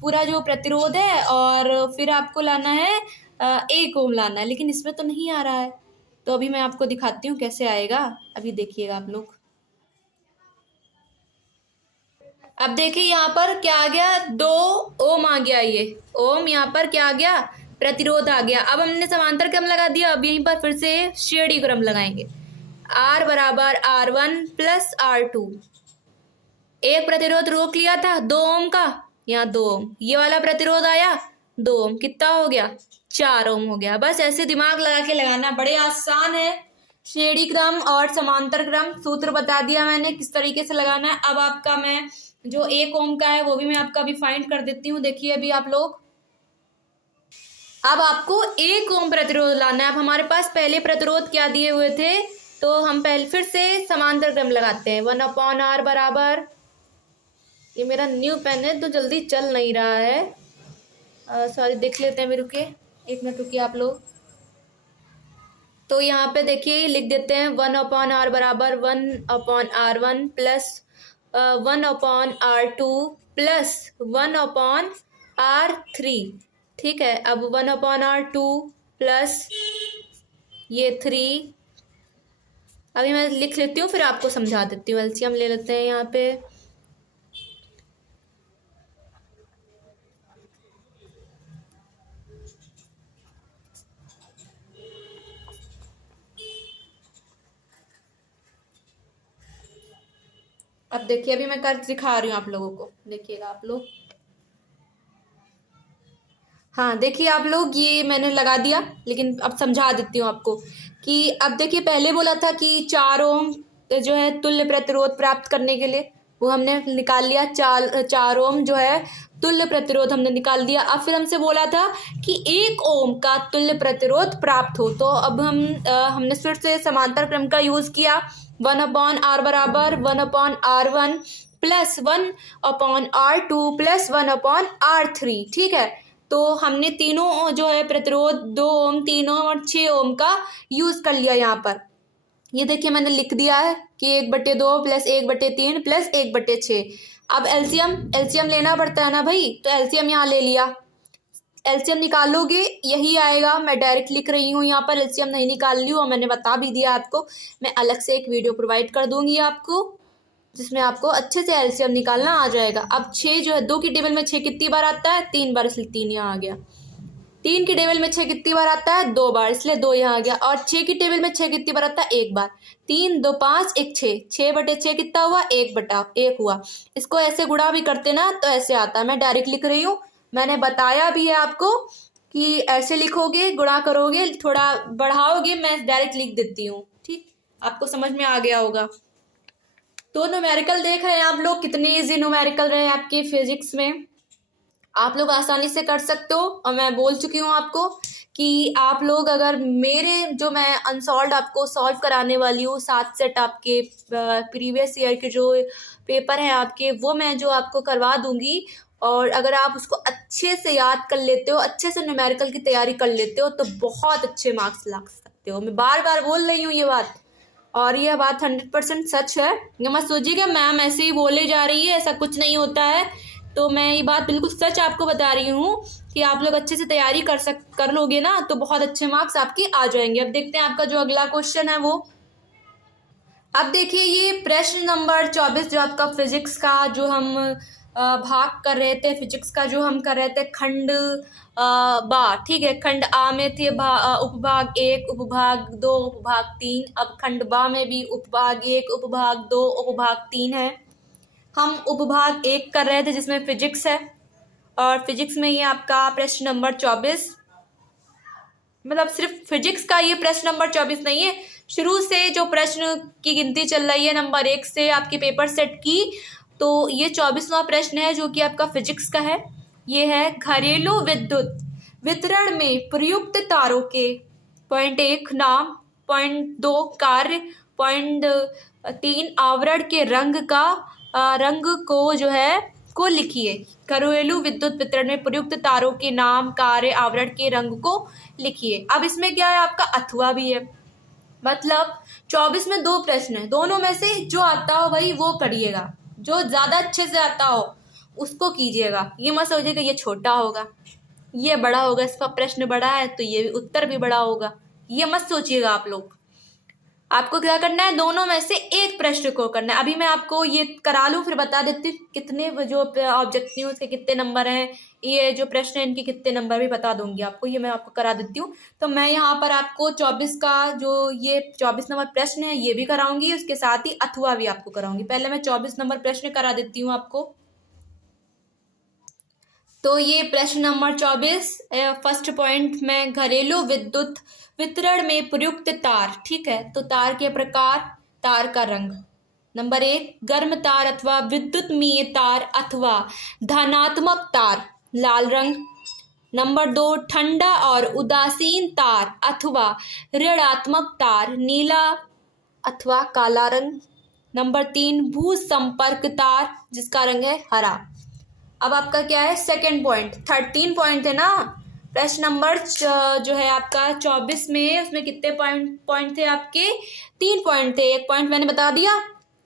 पूरा जो प्रतिरोध है, और फिर आपको लाना है 1 ओम लाना है, लेकिन इसमें तो नहीं आ रहा है। तो अभी मैं आपको दिखाती हूँ कैसे आएगा, अभी देखिएगा आप लोग। अब देखिए यहाँ पर क्या आ गया, 2 ओम आ गया, ये ओम, यहाँ पर क्या आ गया, प्रतिरोध आ गया। अब हमने समांतर क्रम लगा दिया, अब यहीं पर फिर से श्रेणी क्रम लगाएंगे। R बराबर R1 प्लस R2, एक प्रतिरोध रोक लिया था 2 ओम का, यहाँ 2 ओम, ये वाला प्रतिरोध आया 2 ओम, कितना हो गया, 4 ओम हो गया। बस ऐसे दिमाग लगा के लगाना, बड़े आसान है। श्रेणी क्रम और समांतर क्रम सूत्र बता दिया मैंने किस तरीके से लगाना है। अब आपका मैं जो 1 ओम का है वो भी मैं आपका अभी फाइंड कर देती हूँ। देखिए अभी आप लोग, अब आपको 1 ओम प्रतिरोध लाना है। अब हमारे पास पहले प्रतिरोध क्या दिए हुए थे, तो हम पहले फिर से समांतर क्रम लगाते हैं। 1/r बराबर, ये मेरा न्यू पेन है तो जल्दी चल नहीं रहा है, सॉरी, देख लेते हैं, मेरे रुके 1 मिनट, रुकिए आप लोग। तो यहाँ पे देखिए लिख देते हैं 1/r बराबर 1/r1 plus 1/r2 plus 1/r3, ठीक है। अब 1/r2 प्लस ये 3, अभी मैं लिख लेती हूँ फिर आपको समझा देती हूँ। एलसीएम ले लेते हैं यहाँ पे, अब देखिए अभी मैं कर दिखा रही हूँ आप लोगों को, देखिएगा आप लोग। हाँ देखिए आप लोग, ये मैंने लगा दिया, लेकिन अब समझा देती हूँ आपको कि अब देखिए पहले बोला था कि 4 ओम जो है तुल्य प्रतिरोध प्राप्त करने के लिए, वो हमने निकाल लिया। 4 ओम जो है तुल्य प्रतिरोध हमने निकाल दिया। अब फिर हमसे बोला था कि 1 ओम का तुल्य प्रतिरोध प्राप्त हो, तो अब हमने फिर से समांतर क्रम का यूज़ किया। 1/r बराबर 1/r1 plus 1/r2 plus 1/r3, ठीक है। तो हमने तीनों जो है प्रतिरोध 2 ओम, 3 ओम और 6 ओम का यूज़ कर लिया यहाँ पर। ये देखिए मैंने लिख दिया है कि 1/2 प्लस 1/3 प्लस 1/6। अब एलसीएम लेना पड़ता है ना भाई, तो एलसीएम यहाँ ले लिया। एलसीएम निकालोगे यही आएगा, मैं डायरेक्ट लिख रही हूँ यहाँ पर, एलसीएम नहीं निकाल ली और मैंने बता भी दिया आपको। मैं अलग से एक वीडियो प्रोवाइड कर दूंगी आपको जिसमें आपको अच्छे से एलसीएम निकालना आ जाएगा। अब 6 जो है 2 की टेबल में 6 कितनी बार आता है? 3 बार, इसलिए 3 यहाँ आ गया। 3 की टेबल में 6 कितनी बार आता है? 2 बार, इसलिए 2 यहाँ आ गया। और 6 की टेबल में 6 कितनी बार आता है? 1 बार। 3 2 5 1 6, 6/6 कितना हुआ? 1/1 हुआ। इसको ऐसे गुणा भी करते ना तो ऐसे आता है। मैं डायरेक्ट लिख रही हूँ, मैंने बताया भी है आपको कि ऐसे लिखोगे, गुणा करोगे, थोड़ा बढ़ाओगे, मैं डायरेक्ट लिख देती हूँ। ठीक, आपको समझ में आ गया होगा। तो न्यूमेरिकल देख रहे हैं आप लोग, कितने इजी न्यूमेरिकल रहे आपके फिजिक्स में, आप लोग आसानी से कर सकते हो। और मैं बोल चुकी हूँ आपको कि आप लोग अगर मेरे जो मैं अनसॉल्व्ड आपको सॉल्व कराने वाली हूँ, 7 सेट आपके प्रीवियस ईयर के जो पेपर हैं आपके, वो मैं जो आपको करवा दूंगी, और अगर आप उसको अच्छे से याद कर लेते हो, अच्छे से न्यूमेरिकल की तैयारी कर लेते हो, तो बहुत अच्छे मार्क्स ला सकते हो। मैं बार बार बोल रही हूँ ये बात, और यह बात 100% सच है। ये मत सोचिएगा मैम ऐसे ही बोले जा रही है, ऐसा कुछ नहीं होता है। तो मैं ये बात बिल्कुल सच आपको बता रही हूँ कि आप लोग अच्छे से तैयारी कर लोगे ना, तो बहुत अच्छे मार्क्स आपके आ जाएंगे। अब देखते हैं आपका जो अगला क्वेश्चन है वो। अब देखिए ये प्रश्न नंबर 24 जो आपका फिजिक्स का जो हम भाग कर रहे थे, फिजिक्स का जो हम कर रहे थे खंड बा, ठीक है। खंड आ में थे उपभाग 1, उपभाग 2, उपभाग 3। अब खंड बा में भी उपभाग 1, उपभाग 2, उपभाग 3 है। हम उपभाग 1 कर रहे थे जिसमें फिजिक्स है, और फिजिक्स में ये आपका प्रश्न नंबर 24, मतलब सिर्फ फिजिक्स का ये प्रश्न नंबर 24 नहीं है, शुरू से जो प्रश्न की गिनती चल रही है नंबर 1 से आपके पेपर सेट की, तो ये 24वां प्रश्न है जो कि आपका फिजिक्स का है। ये है घरेलू विद्युत वितरण में प्रयुक्त तारों के पॉइंट 1 नाम, पॉइंट 2 कार्य, पॉइंट 3 आवरण के रंग को जो है को लिखिए। घरेलू विद्युत वितरण में प्रयुक्त तारों के नाम, कार्य, आवरण के रंग को लिखिए। अब इसमें क्या है आपका अथवा भी है, मतलब 24 में 2 प्रश्न है, दोनों में से जो आता हो भाई वो करिएगा, जो ज्यादा अच्छे से आता हो उसको कीजिएगा। ये मत सोचिएगा ये छोटा होगा, ये बड़ा होगा, इसका प्रश्न बड़ा है तो ये उत्तर भी बड़ा होगा, ये मत सोचिएगा आप लोग। आपको क्या करना है, दोनों में से एक प्रश्न को करना है। अभी मैं आपको ये करा लूँ फिर बता देती हूँ कितने जो ऑब्जेक्टिव उसके कितने नंबर हैं, ये जो प्रश्न है इनके कितने नंबर भी बता दूंगी आपको, ये मैं आपको करा देती हूँ। तो मैं यहाँ पर आपको 24 का जो ये 24 नंबर प्रश्न है ये भी कराऊंगी, उसके साथ ही अथवा भी आपको कराऊंगी। पहले मैं 24 नंबर प्रश्न करा देती हूँ आपको। तो ये प्रश्न नंबर 24 फर्स्ट पॉइंट में घरेलू विद्युत वितरण में प्रयुक्त तार, ठीक है। तो तार के प्रकार, तार का रंग। नंबर 1 गर्म तार अथवा विद्युतमीय तार अथवा धनात्मक तार, लाल रंग। नंबर 2 ठंडा और उदासीन तार अथवा ऋणात्मक तार, नीला अथवा काला रंग। नंबर 3 भू संपर्क तार जिसका रंग है हरा। अब आपका क्या है सेकंड पॉइंट, 13 पॉइंट है ना प्रश्न नंबर जो है आपका 24 में, उसमें कितने पॉइंट थे आपके? 3 पॉइंट थे, 1 पॉइंट मैंने बता दिया।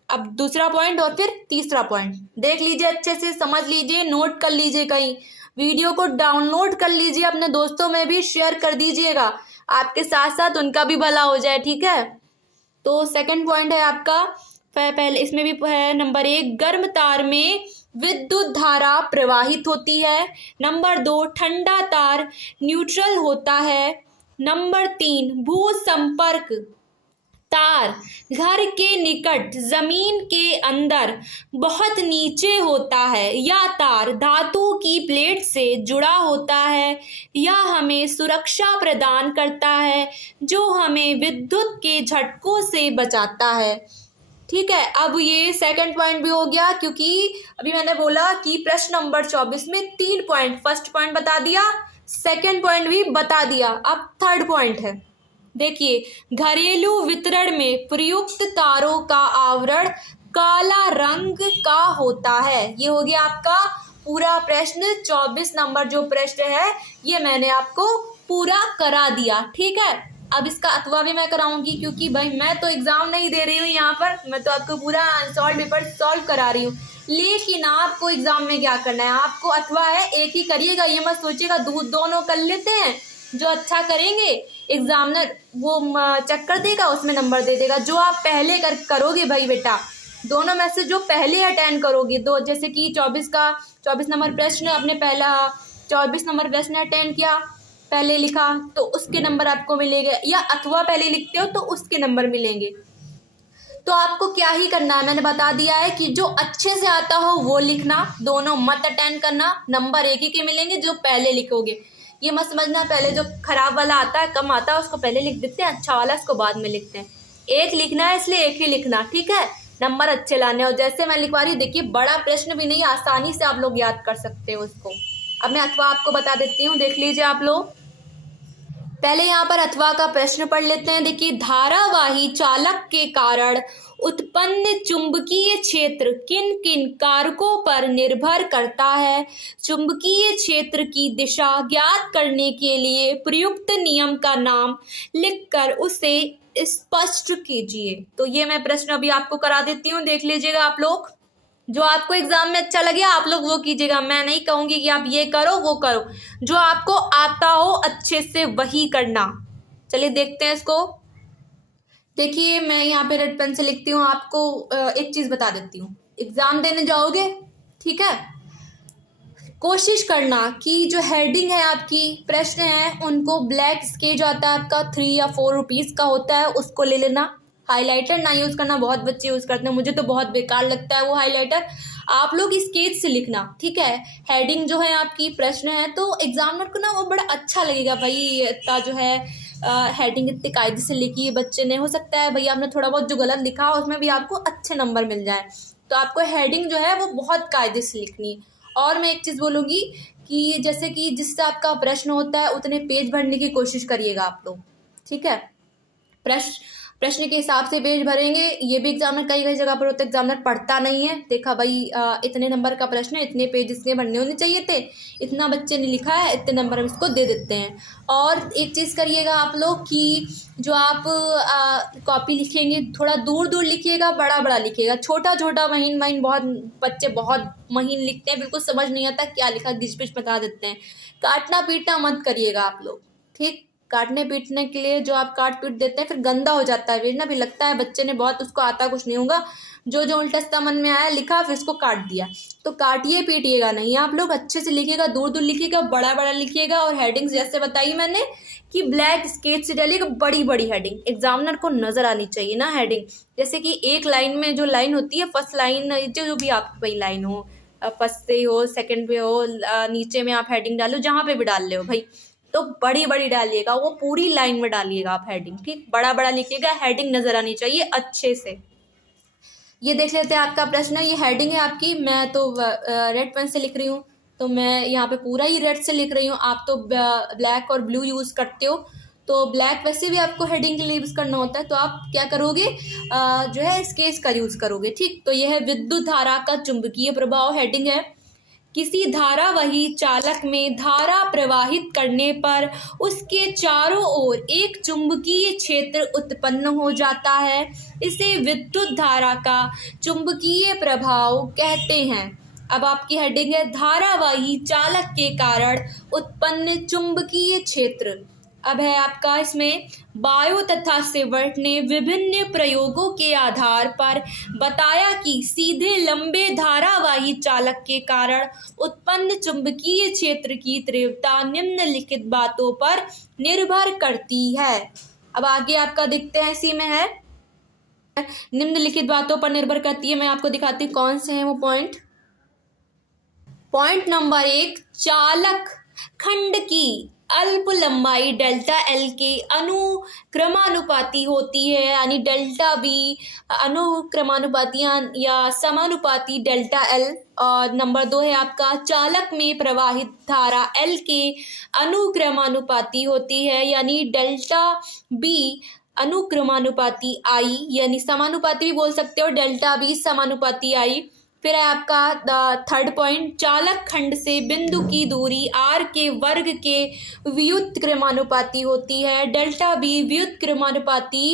अब दूसरा पॉइंट और फिर तीसरा पॉइंट देख लीजिए, अच्छे से समझ लीजिए, नोट कर लीजिए, कहीं वीडियो को डाउनलोड कर लीजिए, अपने दोस्तों में भी शेयर कर दीजिएगा, आपके साथ साथ उनका भी भला हो जाए, ठीक है। तो सेकंड पॉइंट है आपका, पहले इसमें भी है नंबर 1 गर्म तार में विद्युत धारा प्रवाहित होती है। नंबर 2 ठंडा तार न्यूट्रल होता है। नंबर 3 भू संपर्क तार घर के निकट जमीन के अंदर बहुत नीचे होता है, या तार धातु की प्लेट से जुड़ा होता है, या हमें सुरक्षा प्रदान करता है जो हमें विद्युत के झटकों से बचाता है, ठीक है। अब ये सेकंड पॉइंट भी हो गया, क्योंकि अभी मैंने बोला कि प्रश्न नंबर 24 में 3 पॉइंट, फर्स्ट पॉइंट बता दिया, सेकंड पॉइंट भी बता दिया, अब थर्ड पॉइंट है। देखिए घरेलू वितरण में प्रयुक्त तारों का आवरण काला रंग का होता है, ये हो गया आपका पूरा प्रश्न 24 नंबर जो प्रश्न है ये मैंने आपको पूरा करा दिया। ठीक है, अब इसका अथवा भी मैं कराऊंगी, क्योंकि भाई मैं तो एग्जाम नहीं दे रही हूँ यहाँ पर, मैं तो आपको पूरा सॉल्व पेपर सॉल्व करा रही हूँ। लेकिन आपको एग्जाम में क्या करना है, आपको अथवा है एक ही करिएगा, ये मत सोचिएगा दोनों कर लेते हैं। जो अच्छा करेंगे एग्जामिनर वो चक्कर देगा, उसमें नंबर दे देगा। जो आप पहले करोगे भाई बेटा, दोनों में से जो पहले अटेंड करोगे, दो जैसे कि 24 नंबर प्रश्न आपने पहला 24 नंबर प्रश्न अटेंड किया, पहले लिखा, तो उसके नंबर आपको मिलेंगे, या अथवा पहले लिखते हो तो उसके नंबर मिलेंगे। तो आपको क्या ही करना है, मैंने बता दिया है कि जो अच्छे से आता हो वो लिखना, दोनों मत अटेंड करना, नंबर एक ही के मिलेंगे जो पहले लिखोगे। ये मत समझना पहले जो खराब वाला आता है, कम आता है, उसको पहले लिख देते हैं, अच्छा वाला उसको बाद में लिखते हैं। एक लिखना है इसलिए एक ही लिखना, ठीक है, नंबर अच्छे लाने। और जैसे मैं लिखवा रही हूँ देखिए, बड़ा प्रश्न भी नहीं, आसानी से आप लोग याद कर सकते हो उसको। अब मैं अथवा आपको बता देती हूँ, देख लीजिए आप लोग। पहले यहाँ पर अथवा का प्रश्न पढ़ लेते हैं। देखिए, धारावाही चालक के कारण उत्पन्न चुंबकीय क्षेत्र किन किन कारकों पर निर्भर करता है। चुंबकीय क्षेत्र की दिशा ज्ञात करने के लिए प्रयुक्त नियम का नाम लिखकर उसे स्पष्ट कीजिए। तो ये मैं प्रश्न अभी आपको करा देती हूँ, देख लीजिएगा आप लोग। जो आपको एग्जाम में अच्छा लगे आप लोग वो कीजिएगा, मैं नहीं कहूंगी कि आप ये करो वो करो, जो आपको आता हो अच्छे से वही करना। चलिए देखते हैं इसको। देखिए, मैं यहाँ पे रेड पेन से लिखती हूँ, आपको एक चीज बता देती हूँ। एग्जाम देने जाओगे, ठीक है, कोशिश करना कि जो हेडिंग है आपकी, प्रश्न है, उनको ब्लैक स्केच आता है आपका 3 या 4 रुपीज का होता है, उसको ले लेना। हाइलाइटर ना यूज करना, बहुत बच्चे यूज करते हैं, मुझे तो बहुत बेकार लगता है वो हाइलाइटर। आप लोग स्केच से लिखना, ठीक है। हेडिंग जो है आपकी, प्रश्न है, तो एग्जामिनर को ना वो बड़ा अच्छा लगेगा, भाई इतना जो है हेडिंग इतने कायदे से लिखी बच्चे ने। हो सकता है भाई आपने थोड़ा बहुत जो गलत लिखा उसमें भी आपको अच्छे नंबर मिल जाए। तो आपको हेडिंग जो है वो बहुत कायदे से लिखनी है। और मैं एक चीज़ बोलूँगी कि जैसे कि जिससे आपका प्रश्न होता है उतने पेज भरने की कोशिश करिएगा आप लोग, ठीक है। प्रश्न के हिसाब से पेज भरेंगे। ये भी एग्जामिनर कई जगह पर होता है, एग्जामिनर पढ़ता नहीं है, देखा भाई इतने नंबर का प्रश्न है, इतने पेज इसके भरने होने चाहिए थे, इतना बच्चे ने लिखा है, इतने नंबर हम इसको दे देते हैं। और एक चीज़ करिएगा आप लोग कि जो आप कॉपी लिखेंगे थोड़ा दूर दूर लिखिएगा, बड़ा बड़ा लिखिएगा, छोटा छोटा महीन महीन बहुत बच्चे बहुत महीन लिखते हैं, बिल्कुल समझ नहीं आता क्या लिखा, घिच पिच बता देते हैं। काटना पीटना मत करिएगा आप लोग, ठीक। काटने पीटने के लिए जो आप काट पीट देते हैं फिर गंदा हो जाता है, भेजना भी लगता है, बच्चे ने बहुत, उसको आता कुछ नहीं होगा, जो जो उल्टा सीधा मन में आया लिखा फिर उसको काट दिया। तो काटिए पीटिएगा नहीं आप लोग, अच्छे से लिखिएगा, दूर दूर लिखिएगा, बड़ा बड़ा लिखिएगा। और हेडिंग्स जैसे बताई मैंने कि ब्लैक स्केच से डालिएगा, बड़ी बड़ी हेडिंग, एग्जामिनर को नजर आनी चाहिए ना हेडिंग। जैसे कि एक लाइन में जो लाइन होती है, फर्स्ट लाइन जो भी आपकी भाई लाइन हो, फर्स्ट पे हो, सेकंड पे हो, नीचे में आप हेडिंग डालो, जहाँ पे भी डाल ले हो भाई, तो बड़ी बड़ी डालिएगा, वो पूरी लाइन में डालिएगा आप हेडिंग, ठीक, बड़ा बड़ा लिखिएगा, हेडिंग नजर आनी चाहिए अच्छे से। ये देख लेते हैं आपका प्रश्न, ये हेडिंग है आपकी, मैं तो रेड पेन से लिख रही हूँ, तो मैं यहाँ पे पूरा ही रेड से लिख रही हूँ। आप तो ब्लैक और ब्लू यूज करते हो, तो ब्लैक वैसे भी आपको हेडिंग के लिए यूज करना होता है, तो आप क्या करोगे, जो है स्केच का यूज करोगे, ठीक। तो यह है विद्युत धारा का चुंबकीय प्रभाव, हेडिंग है। किसी धारावाही चालक में धारा प्रवाहित करने पर उसके चारों ओर एक चुंबकीय क्षेत्र उत्पन्न हो जाता है, इसे विद्युत धारा का चुंबकीय प्रभाव कहते हैं। अब आपकी हेडिंग है धारावाही चालक के कारण उत्पन्न चुंबकीय क्षेत्र। अब है आपका इसमें, बायो तथा सेवर्ट ने विभिन्न प्रयोगों के आधार पर बताया कि सीधे लंबे धारावाही चालक के कारण उत्पन्न चुंबकीय क्षेत्र की तीव्रता निम्नलिखित बातों पर निर्भर करती है। अब आगे आपका देखते हैं, इसी में है निम्नलिखित बातों पर निर्भर करती है। मैं आपको दिखाती हूँ कौन से हैं वो पॉइंट। पॉइंट नंबर 1, चालक खंड की अल्प लंबाई डेल्टा एल के अनुक्रमानुपाती होती है, यानी डेल्टा बी अनुक्रमानुपाती या समानुपाती डेल्टा एल। और नंबर 2 है आपका, चालक में प्रवाहित धारा एल के अनुक्रमानुपाती होती है, यानी डेल्टा बी अनुक्रमानुपाती आई, यानी समानुपाती भी बोल सकते हो, डेल्टा बी समानुपाती आई। फिर है आपका थर्ड पॉइंट, चालक खंड से बिंदु की दूरी r के वर्ग के व्युत्क्रमानुपाती होती है। डेल्टा बी व्युत्क्रमानुपाती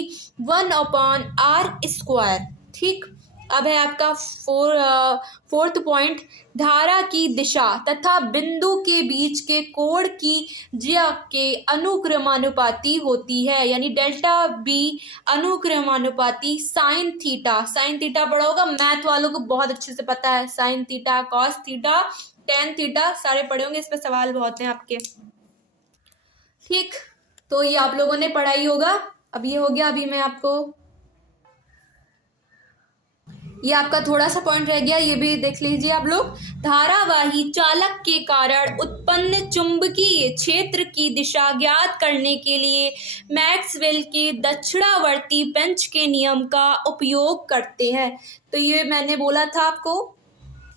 1/r²। ठीक। अब है आपका फोर्थ पॉइंट, धारा की दिशा तथा बिंदु के बीच के कोण की ज्या के अनुक्रमानुपाती होती है, यानी डेल्टा बी अनुक्रमानुपाती साइन थीटा। साइन थीटा पढ़ा होगा, मैथ वालों को बहुत अच्छे से पता है। Sine theta, cos theta, tan theta सारे पढ़े होंगे, इस पर सवाल बहुत हैं आपके। ठीक, तो ये आप लोगों ने पढ़ा ही होगा। अब ये हो गया, अभी मैं आपको ये आपका थोड़ा सा पॉइंट रह गया, ये भी देख लीजिए आप लोग। धारावाही चालक के कारण उत्पन्न चुंबकीय क्षेत्र की दिशा ज्ञात करने के लिए मैक्सवेल के दक्षिणावर्ती पेंच के नियम का उपयोग करते हैं। तो ये मैंने बोला था आपको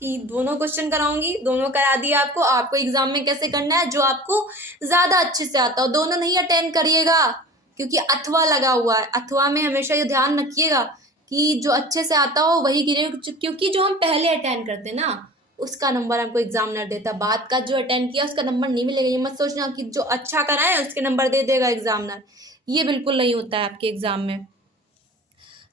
कि दोनों क्वेश्चन कराऊंगी, दोनों करा दिया आपको। आपको एग्जाम में कैसे करना है, जो आपको ज्यादा अच्छे से आता हो। दोनों नहीं अटेंड करिएगा, क्योंकि अथवा लगा हुआ है। अथवा में हमेशा ये ध्यान रखिएगा कि जो अच्छे से आता हो वही गिरे, क्योंकि जो हम पहले अटेंड करते ना उसका नंबर हमको एग्जामिनर देता। बाद का जो अटेंड किया उसका नंबर नहीं मिलेगा। ये मत सोचना कि जो अच्छा करा है उसके नंबर दे देगा एग्जामिनर, ये बिल्कुल नहीं होता है आपके एग्जाम में।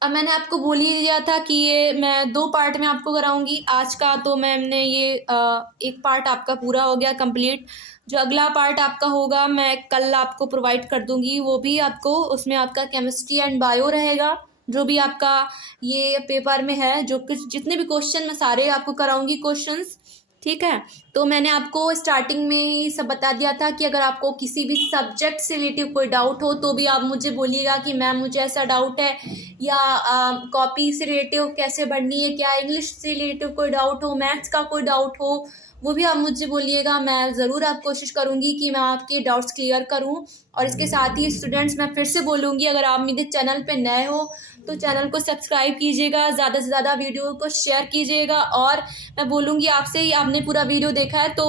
अब मैंने आपको बोल ही दिया था कि ये मैं 2 पार्ट में आपको कराऊंगी आज का, तो मैंने ये एक पार्ट आपका पूरा हो गया कंप्लीट। जो अगला पार्ट आपका होगा मैं कल आपको प्रोवाइड कर दूंगी, वो भी आपको, उसमें आपका केमिस्ट्री एंड बायो रहेगा। जो भी आपका ये पेपर में है, जो कुछ जितने भी क्वेश्चन मैं सारे आपको कराऊंगी क्वेश्चंस। ठीक है, तो मैंने आपको स्टार्टिंग में ही सब बता दिया था कि अगर आपको किसी भी सब्जेक्ट से रिलेटिव कोई डाउट हो तो भी आप मुझे बोलिएगा कि मैम मुझे ऐसा डाउट है, या कॉपी से रिलेटिव कैसे भरनी है, क्या इंग्लिश से रिलेटिव कोई डाउट हो, मैथ्स का कोई डाउट हो, वो भी आप मुझे बोलिएगा। मैं ज़रूर आप कोशिश करूँगी कि मैं आपके डाउट्स क्लियर करूँ। और इसके साथ ही स्टूडेंट्स, मैं फिर से बोलूँगी, अगर आप मेरे चैनल पे नए हो तो चैनल को सब्सक्राइब कीजिएगा, ज़्यादा से ज़्यादा वीडियो को शेयर कीजिएगा। और मैं बोलूँगी आपसे ही, आपने पूरा वीडियो देखा है तो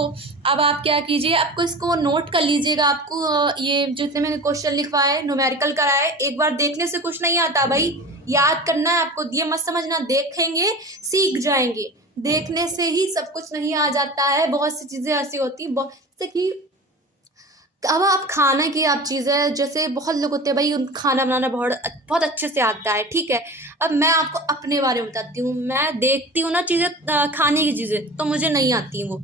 अब आप क्या कीजिए, आपको इसको नोट कर लीजिएगा। आपको ये जितने मैंने क्वेश्चन लिखवाए, न्यूमेरिकल कराए, एक बार देखने से कुछ नहीं आता भाई, याद करना है आपको। ये मत समझना देखेंगे सीख जाएंगे, देखने से ही सब कुछ नहीं आ जाता है। बहुत सी चीज़ें ऐसी होती हैं, जैसे कि अब आप खाना की आप चीज़ें, जैसे बहुत लोग होते हैं भाई उन खाना बनाना बहुत अच्छे से आता है। ठीक है, अब मैं आपको अपने बारे में बताती हूँ। मैं देखती हूँ ना चीज़ें, खाने की चीज़ें, तो मुझे नहीं आती वो।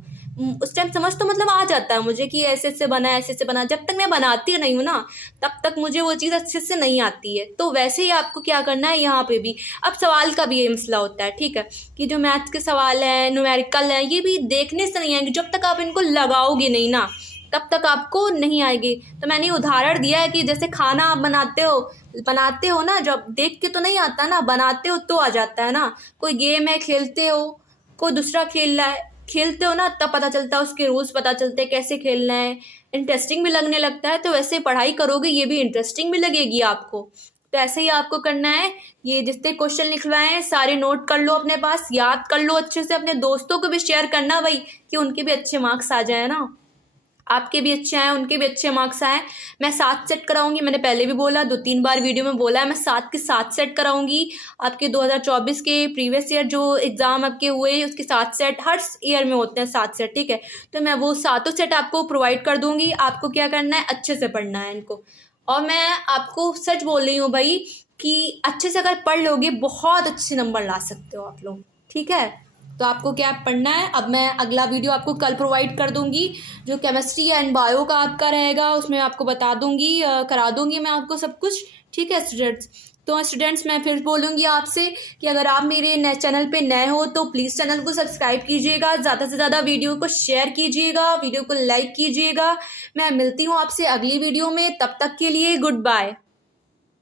उस टाइम समझ तो मतलब आ जाता है मुझे कि ऐसे ऐसे बना, ऐसे ऐसे बना। जब तक मैं बनाती नहीं हूँ ना तब तक मुझे वो चीज़ अच्छे से नहीं आती है। तो वैसे ही आपको क्या करना है यहाँ पे भी। अब सवाल का भी ये मसला होता है, ठीक है, कि जो मैथ्स के सवाल हैं, न्यूमेरिकल हैं, ये भी देखने से नहीं आएंगे। जब तक आप इनको लगाओगे नहीं ना तब तक आपको नहीं आएगी। तो मैंने उदाहरण दिया है कि जैसे खाना आप बनाते हो ना, जब देख के तो नहीं आता ना, बनाते हो तो आ जाता है ना। कोई गेम है, खेलते हो, कोई दूसरा खेल रहा है, खेलते हो ना, तब पता चलता है, उसके रूल्स पता चलते हैं, कैसे खेलना है, इंटरेस्टिंग भी लगने लगता है। तो वैसे पढ़ाई करोगे ये भी इंटरेस्टिंग भी लगेगी आपको। तो ऐसे ही आपको करना है। ये जितने क्वेश्चन लिखवाए हैं सारे नोट कर लो, अपने पास याद कर लो अच्छे से। अपने दोस्तों को भी शेयर करना भाई, कि उनके भी अच्छे मार्क्स आ जाए ना, आपके भी अच्छे आए, उनके भी अच्छे मार्क्स आए। मैं 7 सेट कराऊंगी, मैंने पहले भी बोला, 2-3 बार वीडियो में बोला है, मैं 7 के 7 सेट कराऊंगी। आपके 2024 के प्रीवियस ईयर जो एग्ज़ाम आपके हुए उसके 7 सेट, हर ईयर में होते हैं 7 सेट। ठीक है, तो मैं वो 7 सेट आपको प्रोवाइड कर दूंगी। आपको क्या करना है, अच्छे से पढ़ना है इनको। और मैं आपको सच बोल रही हूँ भाई कि अच्छे से अगर पढ़ लोगे बहुत अच्छे नंबर ला सकते हो आप लोग। ठीक है, तो आपको क्या पढ़ना है, अब मैं अगला वीडियो आपको कल प्रोवाइड कर दूंगी, जो केमिस्ट्री एंड बायो का आपका रहेगा, उसमें आपको बता दूंगी, करा दूंगी मैं आपको सब कुछ। ठीक है स्टूडेंट्स, तो स्टूडेंट्स मैं फिर बोलूँगी आपसे कि अगर आप मेरे चैनल पे नए हो तो प्लीज़ चैनल को सब्सक्राइब कीजिएगा, ज़्यादा से ज़्यादा वीडियो को शेयर कीजिएगा, वीडियो को लाइक कीजिएगा। मैं मिलती हूँ आपसे अगली वीडियो में, तब तक के लिए गुड बाय।